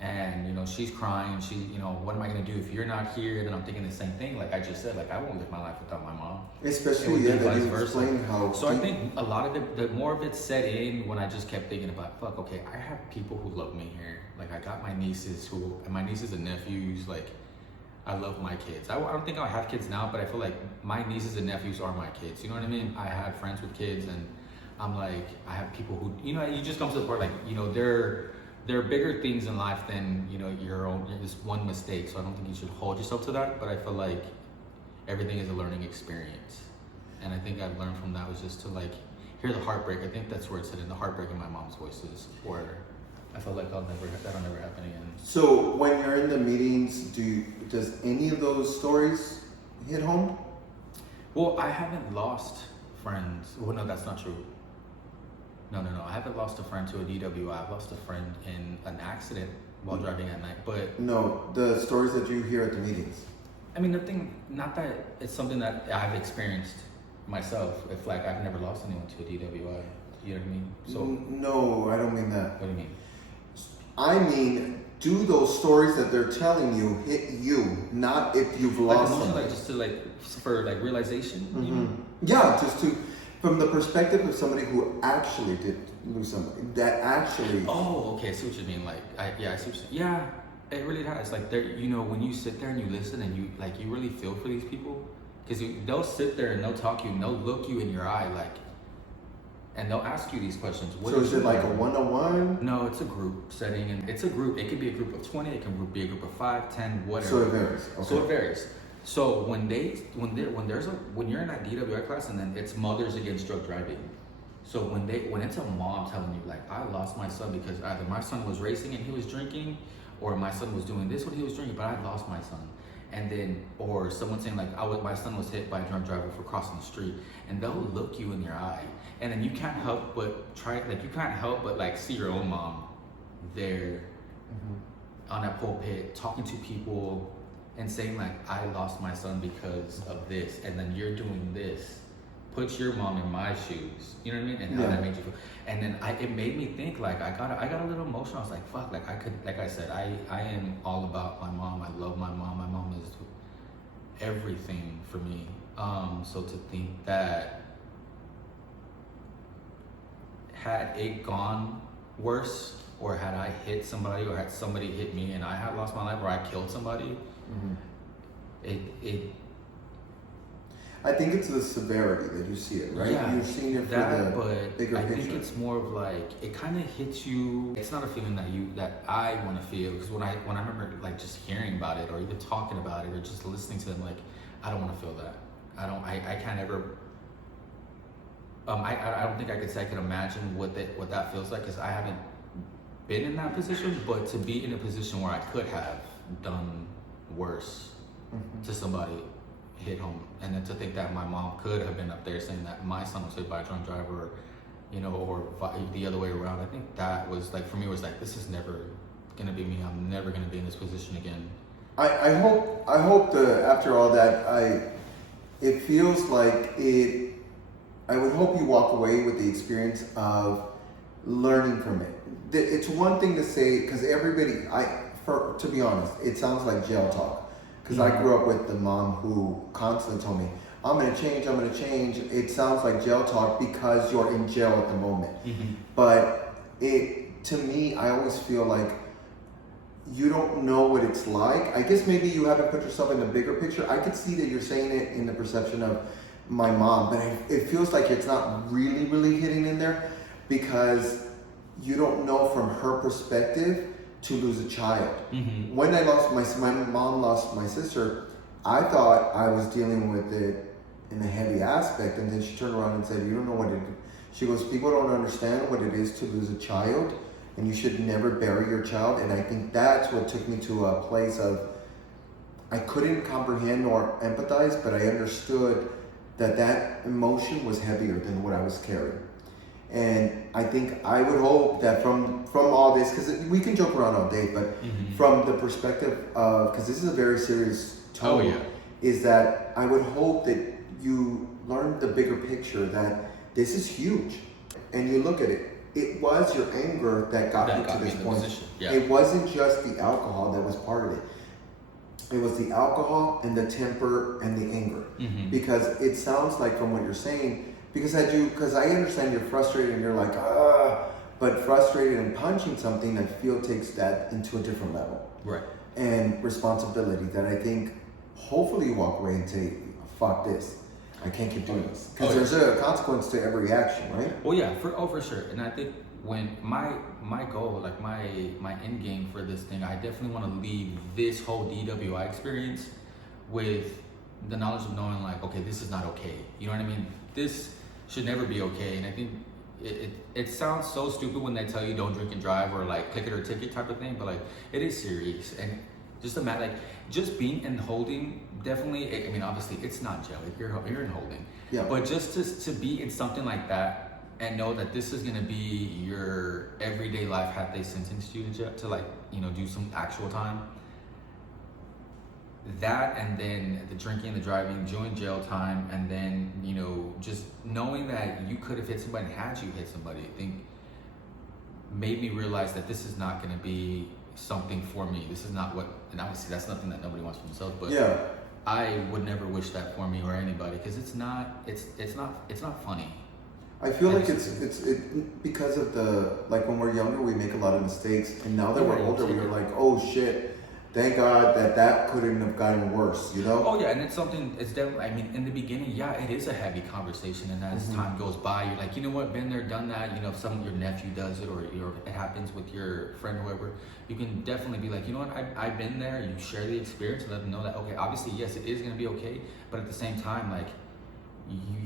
And, you know, she's crying. She, you know, what am I going to do if you're not here? Then I'm thinking the same thing. Like I just said, like, I won't live my life without my mom. Especially, yeah, that you explain how... So I think a lot of the more of it set in when I just kept thinking about, fuck, okay, I have people who love me here. Like, I got my nieces and nephews, like, I love my kids. I don't think I'll have kids now, but I feel like my nieces and nephews are my kids. You know what I mean? I have friends with kids, and I'm like, I have people who, you know, you just come to the point, like, you know, there are bigger things in life than, you know, your own, this one mistake. So I don't think you should hold yourself to that. But I feel like everything is a learning experience. And I think I've learned from that was just to like hear the heartbreak. I think that's where it's in the heartbreak in my mom's voices, where I felt like that'll never happen again. So when you're in the meetings, does any of those stories hit home? Well, I haven't lost friends. Well, no, that's not true. No. I haven't lost a friend to a DWI. I've lost a friend in an accident while driving at night. But no, the stories that you hear at the meetings. I mean, not that it's something that I've experienced myself. If like I've never lost anyone to a DWI. You know what I mean? So no, I don't mean that. What do you mean? I mean, do those stories that they're telling you hit you? Not if you've lost them. Something. Like just to like for like realization. Mm-hmm. You mean? Yeah, just to. From the perspective of somebody who actually did lose somebody, that actually... Oh, okay, I see what you mean. Like, I see what you're saying. Yeah, it really has. Like, you know, when you sit there and you listen and you really feel for these people, because they'll sit there and they'll talk to you and they'll look you in your eye, like, and they'll ask you these questions. So is it like a one-on-one? No, it's a group setting, and it's a group. It could be a group of 20, it can be a group of 5, 10, whatever. So it varies. Okay. So it varies. So when you're in that DWI class, and then it's mothers against drug driving. So when it's a mom telling you like, I lost my son because either my son was racing and he was drinking, or my son was doing this when he was drinking, but I lost my son. And then, or someone saying like, my son was hit by a drunk driver for crossing the street, and they'll look you in your eye, and then you can't help but see your own mom there on that pulpit talking to people and saying like, I lost my son because of this, and then you're doing this. Put your mom in my shoes, you know what I mean, and how that made you feel. And then it made me think like I got a little emotional. I was like, fuck, like I said, I am all about my mom. I love my mom. My mom is everything for me. So to think that had it gone worse, or had I hit somebody, or had somebody hit me and I had lost my life, or I killed somebody, I think it's the severity that you see it, right? Yeah, you're seeing it for the bigger picture. I think it's more of like, it kind of hits you. It's not a feeling that I want to feel, because when I remember like just hearing about it, or even talking about it, or just listening to them, like, I don't want to feel that. I can't ever. I don't think I could say I could imagine what that feels like, because I haven't been in that position. But to be in a position where I could have done worse to somebody hit home, and then to think that my mom could have been up there saying that my son was hit by a drunk driver, you know, or the other way around. I think that was like, for me, was like, this is never gonna be me. I'm never gonna be in this position again. I hope that after all that, it feels like it. I would hope you walk away with the experience of learning from it. It's one thing to say, because everybody, to be honest, it sounds like jail talk. Because I grew up with the mom who constantly told me, I'm going to change. It sounds like jail talk because you're in jail at the moment. But to me, I always feel like you don't know what it's like. I guess maybe you haven't put yourself in the bigger picture. I could see that you're saying it in the perception of my mom, but it feels like it's not really, really hitting in there, because you don't know from her perspective to lose a child. When I lost my mom lost my sister, I thought I was dealing with it in a heavy aspect, and then she turned around and said, you don't know what it is. She goes, people don't understand what it is to lose a child, and you should never bury your child. And I think that's what took me to a place of, I couldn't comprehend or empathize, but I understood that emotion was heavier than what I was carrying. And I think I would hope that from all this, because we can joke around all day, but from the perspective of, because this is a very serious tone, is that I would hope that you learn the bigger picture, that this is huge. And you look at it, it was your anger that got you to this point. It wasn't just the alcohol that was part of it. It was the alcohol and the temper and the anger. Because it sounds like, from what you're saying, because I understand you're frustrated and you're like, but frustrated and punching something, I feel takes that into a different level. Right. And responsibility that I think hopefully you walk away and say, fuck this. I can't keep doing this. Because there's a consequence to every action, right? Well, yeah, for sure. And I think when my goal, like my end game for this thing, I definitely want to leave this whole DWI experience with the knowledge of knowing like, okay, this is not okay. You know what I mean? This should never be okay. And I think it sounds so stupid when they tell you don't drink and drive, or like click it or ticket type of thing, but like, it is serious. And just like just being in holding, definitely, I mean, obviously it's not jail, you're in holding. Yeah. But just to be in something like that and know that this is gonna be your everyday life, had they sentenced you to jail, to like, you know, do some actual time. That, and then the drinking, the driving, doing jail time, and then, you know, just knowing that you could have hit somebody, had you hit somebody, I think made me realize that this is not going to be something for me. This is not what, and obviously that's nothing that nobody wants for themselves, but yeah, I would never wish that for me or anybody, because it's not funny. I feel like it's because of the, like when we're younger we make a lot of mistakes, and now that we're older we're like, oh shit, thank God that couldn't have gotten worse, you know? Oh yeah, and it's something. It's definitely. I mean, in the beginning, yeah, it is a heavy conversation, and as time goes by, you're like, you know what, been there, done that. You know, if some of your nephew does it, or it happens with your friend, or whoever, you can definitely be like, you know what, I've been there. You share the experience, and let them know that okay, obviously, yes, it is gonna be okay, but at the same time, like,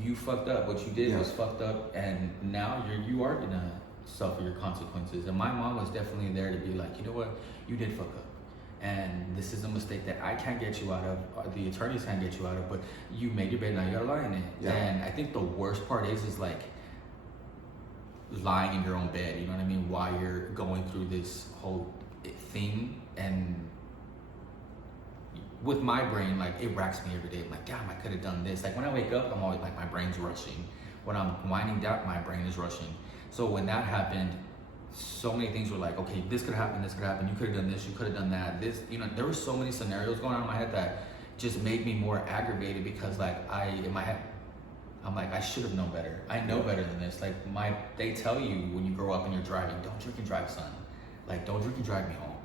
you fucked up. What you did was fucked up, and now you are gonna suffer your consequences. And my mom was definitely there to be like, you know what, you did fuck up. And this is a mistake that I can't get you out of, or the attorneys can't get you out of, but you made your bed, now you gotta lie in it. Yeah. And I think the worst part is like lying in your own bed, you know what I mean, while you're going through this whole thing. And with my brain, like, it racks me every day. I'm like, damn, I could have done this. Like, when I wake up, I'm always like, my brain's rushing. When I'm winding down, my brain is rushing. So when that happened, so many things were like, okay, this could happen, you could have done this, you could have done that, this, you know, there were so many scenarios going on in my head that just made me more aggravated, because like in my head, I'm like, I should have known better. I know better than this. Like, they tell you when you grow up and you're driving, don't drink and drive, son. Like, don't drink and drive me home.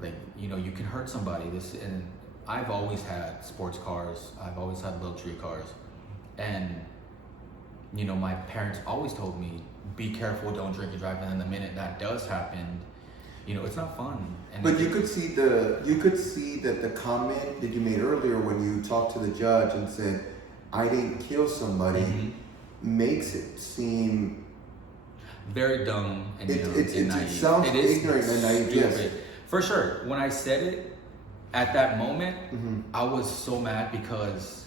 Like, you know, you can hurt somebody. And I've always had sports cars, I've always had luxury cars, and you know, my parents always told me, be careful, don't drink and drive. And then the minute that does happen, you know, it's not fun. And But you could see that the comment that you made earlier when you talked to the judge and said, I didn't kill somebody, makes it seem very dumb and it sounds ignorant and naive. Yes. For sure. When I said it at that moment, I was so mad because,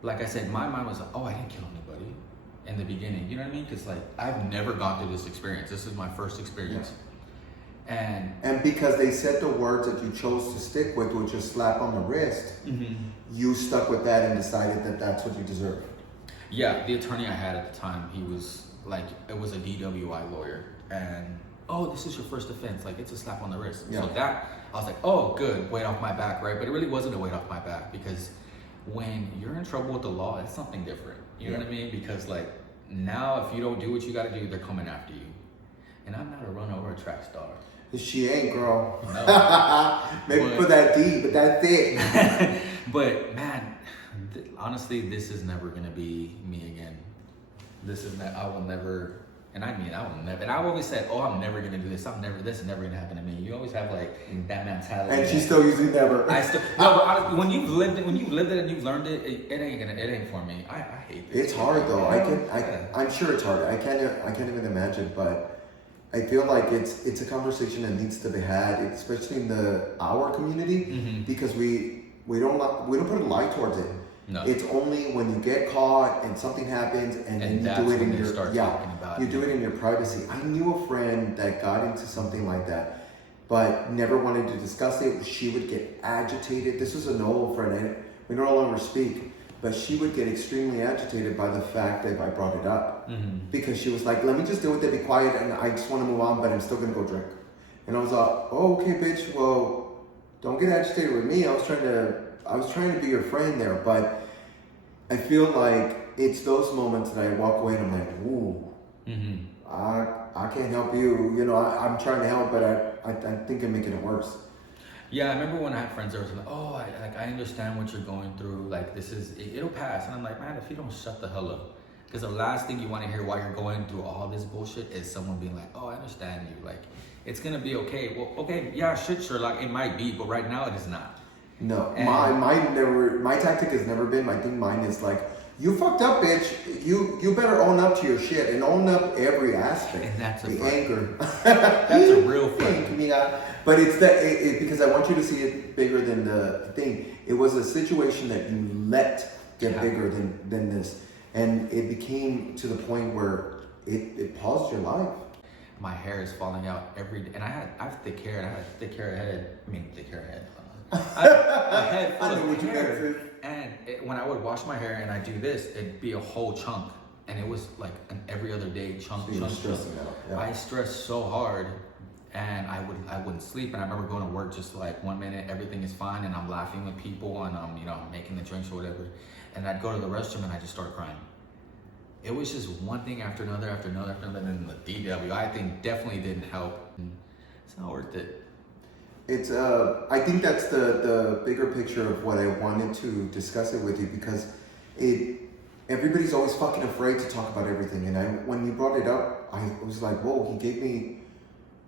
like I said, my mind was like, oh, I didn't kill anybody in the beginning. You know what I mean? Because like, I've never gone through this experience. This is my first experience. Yeah. And because they said the words that you chose to stick with, which is slap on the wrist, you stuck with that and decided that that's what you deserve. Yeah, the attorney I had at the time, he was like, it was a DWI lawyer, and oh, this is your first offense, like, it's a slap on the wrist. So that, I was like, oh, good, weight off my back, right? But it really wasn't a weight off my back, because when you're in trouble with the law, it's something different. You know what I mean? Because like, now if you don't do what you gotta do, they're coming after you. And I'm not a runner or a track star. She ain't, girl. No. Maybe for that D, but that's it. But man, honestly, this is never gonna be me again. I will never, and I mean, I will never. And I've always said, oh, I'm never gonna do this. This is never gonna happen to me. You always have like that mentality. And she's still using never. But when you've lived it and you've learned it, it ain't for me. I hate this. It's hard though. I'm sure it's hard. I can't even imagine, but I feel like it's a conversation that needs to be had, especially in our community, because we don't put a light towards it. No. It's only when you get caught and something happens, and then you do it in do it in your privacy. I knew a friend that got into something like that, but never wanted to discuss it. She would get agitated. This was an old friend, and we no longer speak. But she would get extremely agitated by the fact that I brought it up, because she was like, "Let me just deal with it, be quiet, and I just want to move on, but I'm still gonna go drink." And I was like, "Oh, okay, bitch. Well, don't get agitated with me. I was trying to be your friend there, but I feel like it's those moments that I walk away and I'm like, ooh, I can't help you. You know, I'm trying to help, but I think I'm making it worse." Yeah, I remember when I had friends that were like, oh, I understand what you're going through. Like, it'll pass. And I'm like, man, if you don't shut the hell up. Because the last thing you want to hear while you're going through all this bullshit is someone being like, oh, I understand you. Like, it's going to be okay. Well, okay, yeah, shit, Sherlock, it might be, but right now it is not. No, my tactic has never been, I think mine is like, you fucked up, bitch. You better own up to your shit and own up every aspect. And that's the anger. That's a real fight. But it's because I want you to see it bigger than the thing. It was a situation that you let get bigger than this, and it became to the point where it paused your life. My hair is falling out every day, and I have thick hair, and I had a thick hair head. I mean, thick hair head. A head full of hair. And when I would wash my hair and I do this, it'd be a whole chunk. And it was like an every other day chunk. Stressing out. Yeah. I stressed so hard, and I wouldn't sleep. And I remember going to work just like 1 minute, everything is fine, and I'm laughing with people, and I'm making the drinks or whatever. And I'd go to the restroom and I just start crying. It was just one thing after another, and then the DW, I think, definitely didn't help. It's not worth it. it's I think that's the bigger picture of what I wanted to discuss it with you, because everybody's always fucking afraid to talk about everything, and when you brought it up, I was like, whoa, he gave me,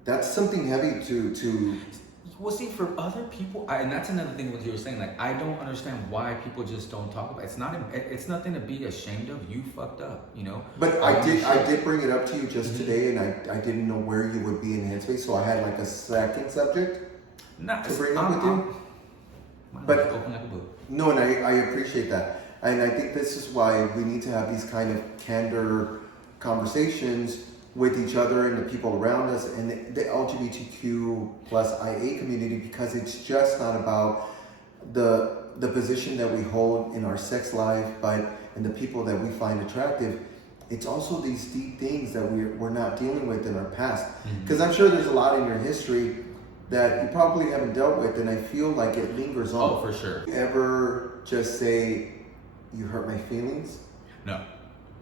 that's something heavy to. Well, see, for other people, and that's another thing what you were saying. Like, I don't understand why people just don't talk about it. It's nothing to be ashamed of. You fucked up, you know. But I did bring it up to you just today, and I didn't know where you would be in headspace, so I had like a second subject to bring up with you. But open like a book. No, and I appreciate that, and I think this is why we need to have these kind of candor conversations with each other and the people around us and the LGBTQ plus IA community, because it's just not about the position that we hold in our sex life, but and the people that we find attractive. It's also these deep things that we're not dealing with in our past. Because I'm sure there's a lot in your history that you probably haven't dealt with, and I feel like it lingers on. Oh, for sure. You ever just say, "You hurt my feelings"? No.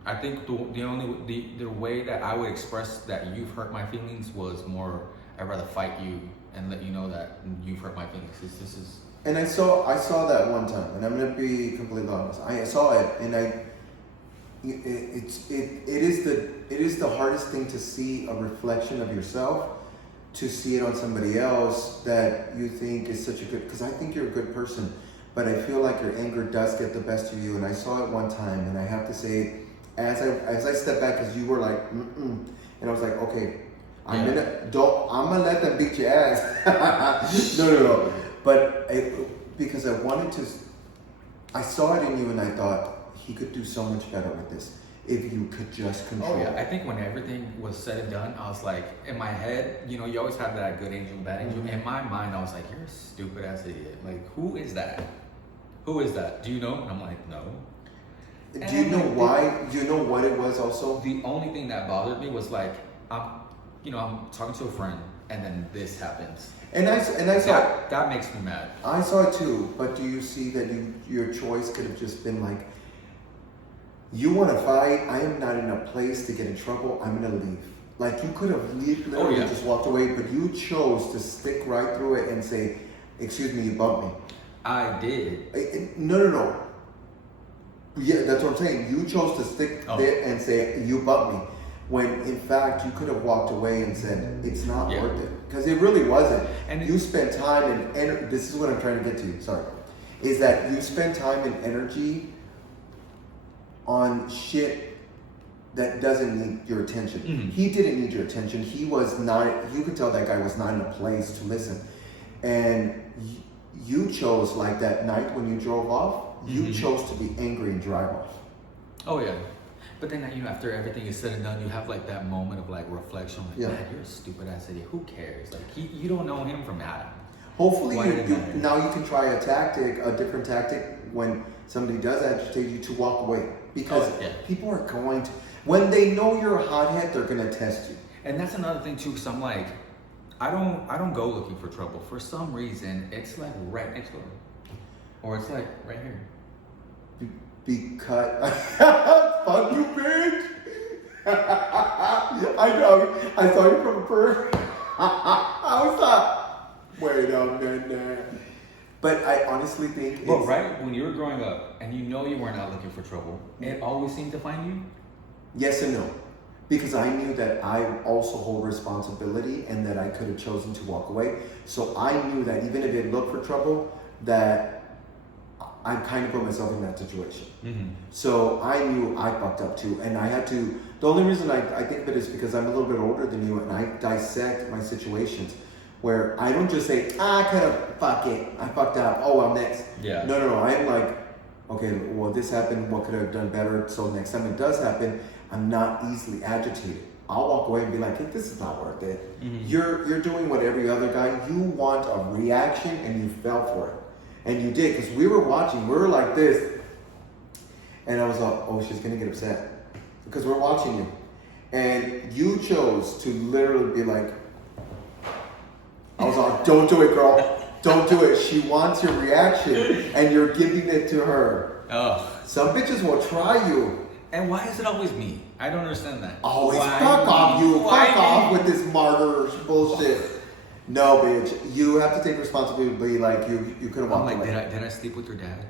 I think the way that I would express that you've hurt my feelings was more, I'd rather fight you and let you know that you've hurt my feelings. This is. And I saw that one time, and I'm gonna be completely honest. I saw it, and it is the hardest thing to see a reflection of yourself, to see it on somebody else that you think is such a good. Because I think you're a good person, but I feel like your anger does get the best of you. And I saw it one time, and I have to say, as I stepped back, because you were like, and I was like, okay, I'm gonna let them beat your ass. No. But because I saw it in you, and I thought he could do so much better with this if you could just control. Oh yeah, I think when everything was said and done, I was like, in my head, you know, you always have that good angel, bad angel. In my mind, I was like, you're a stupid ass idiot. Like, who is that? Who is that? Do you know? And I'm like, no. Do you know why? Do you know what it was also? The only thing that bothered me was like, I'm talking to a friend, and then this happens. And I saw that makes me mad. I saw it too, but do you see that your choice could have just been like, you want to fight? I am not in a place to get in trouble. I'm gonna leave. Like, you could have literally just walked away, but you chose to stick right through it and say, "Excuse me, you bumped me." I did. No. Yeah, that's what I'm saying. You chose to stick there and say, "You bumped me," when in fact you could have walked away and said, "It's not worth it," because it really wasn't. And you spent time and this is what I'm trying to get to. Sorry, is that you spent time and energy on shit that doesn't need your attention. He didn't need your attention. He was not. You could tell that guy was not in a place to listen, and you chose, like that night when you drove off. You chose to be angry and drive off. Oh yeah, but then after everything is said and done, you have like that moment of like reflection. Like, man, you're a stupid ass idiot. Who cares? Like, you don't know him from Adam. Hopefully, now you can try a different tactic when somebody does agitate you, to walk away, because people are going to, when they know you're a hothead, they're gonna test you. And that's another thing too. Cause I'm like, I don't go looking for trouble. For some reason, it's like right next door, or it's like right here. Because fuck you, bitch. I know. I saw you from a bird. I was like, wait a minute. But I honestly think. But right when you were growing up, and you know you weren't out looking for trouble, it always seemed to find you. Yes and no, because I knew that I also hold responsibility, and that I could have chosen to walk away. So I knew that even if it looked for trouble, that I kind of put myself in that situation. So I knew I fucked up too, and I had to. The only reason I think of it is because I'm a little bit older than you, and I dissect my situations, where I don't just say, I could have, fuck it, I fucked up, oh, I'm next. Yeah. No, I'm like, okay, well, this happened, what could I have done better? So next time it does happen, I'm not easily agitated. I'll walk away and be like, hey, this is not worth it. You're doing what every other guy, you want a reaction, and you fell for it. And you did, because we were watching, we were like this. And I was like, oh, she's gonna get upset. Because we're watching you. And you chose to literally be like, I was like, don't do it, girl. Don't do it. She wants your reaction, and you're giving it to her. Oh. Some bitches will try you. And why is it always me? I don't understand that. Always fuck off you. Fuck off with this martyr bullshit. No, bitch. You have to take responsibility. Like you could have I'm walked like, away. did I sleep with your dad?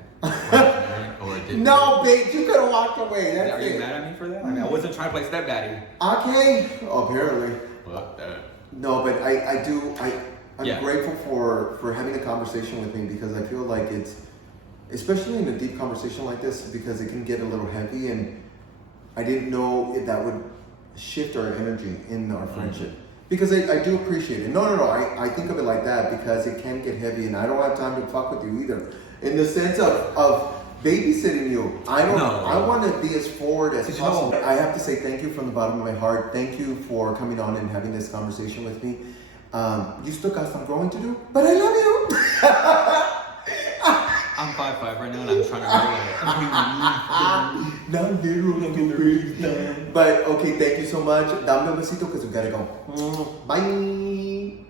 Or did No, bitch. You could have walked away. That's Are you mad at me for that? I mean, I wasn't trying to play stepdaddy. Okay. Apparently. Fuck that. No, but I'm Yeah. grateful for having a conversation with me because I feel like it's, especially in a deep conversation like this, because it can get a little heavy, and I didn't know if that would shift our energy in our friendship. Because I do appreciate it. No, I think of it like that because it can get heavy, and I don't have time to fuck with you either. In the sense of babysitting you, I want to be as forward as possible. I have to say thank you from the bottom of my heart. Thank you for coming on and having this conversation with me. You still got some growing to do, but I love you. I'm 5'5" right now and I'm trying to roll it. But okay, thank you so much. Dame un besito because we gotta go. Bye.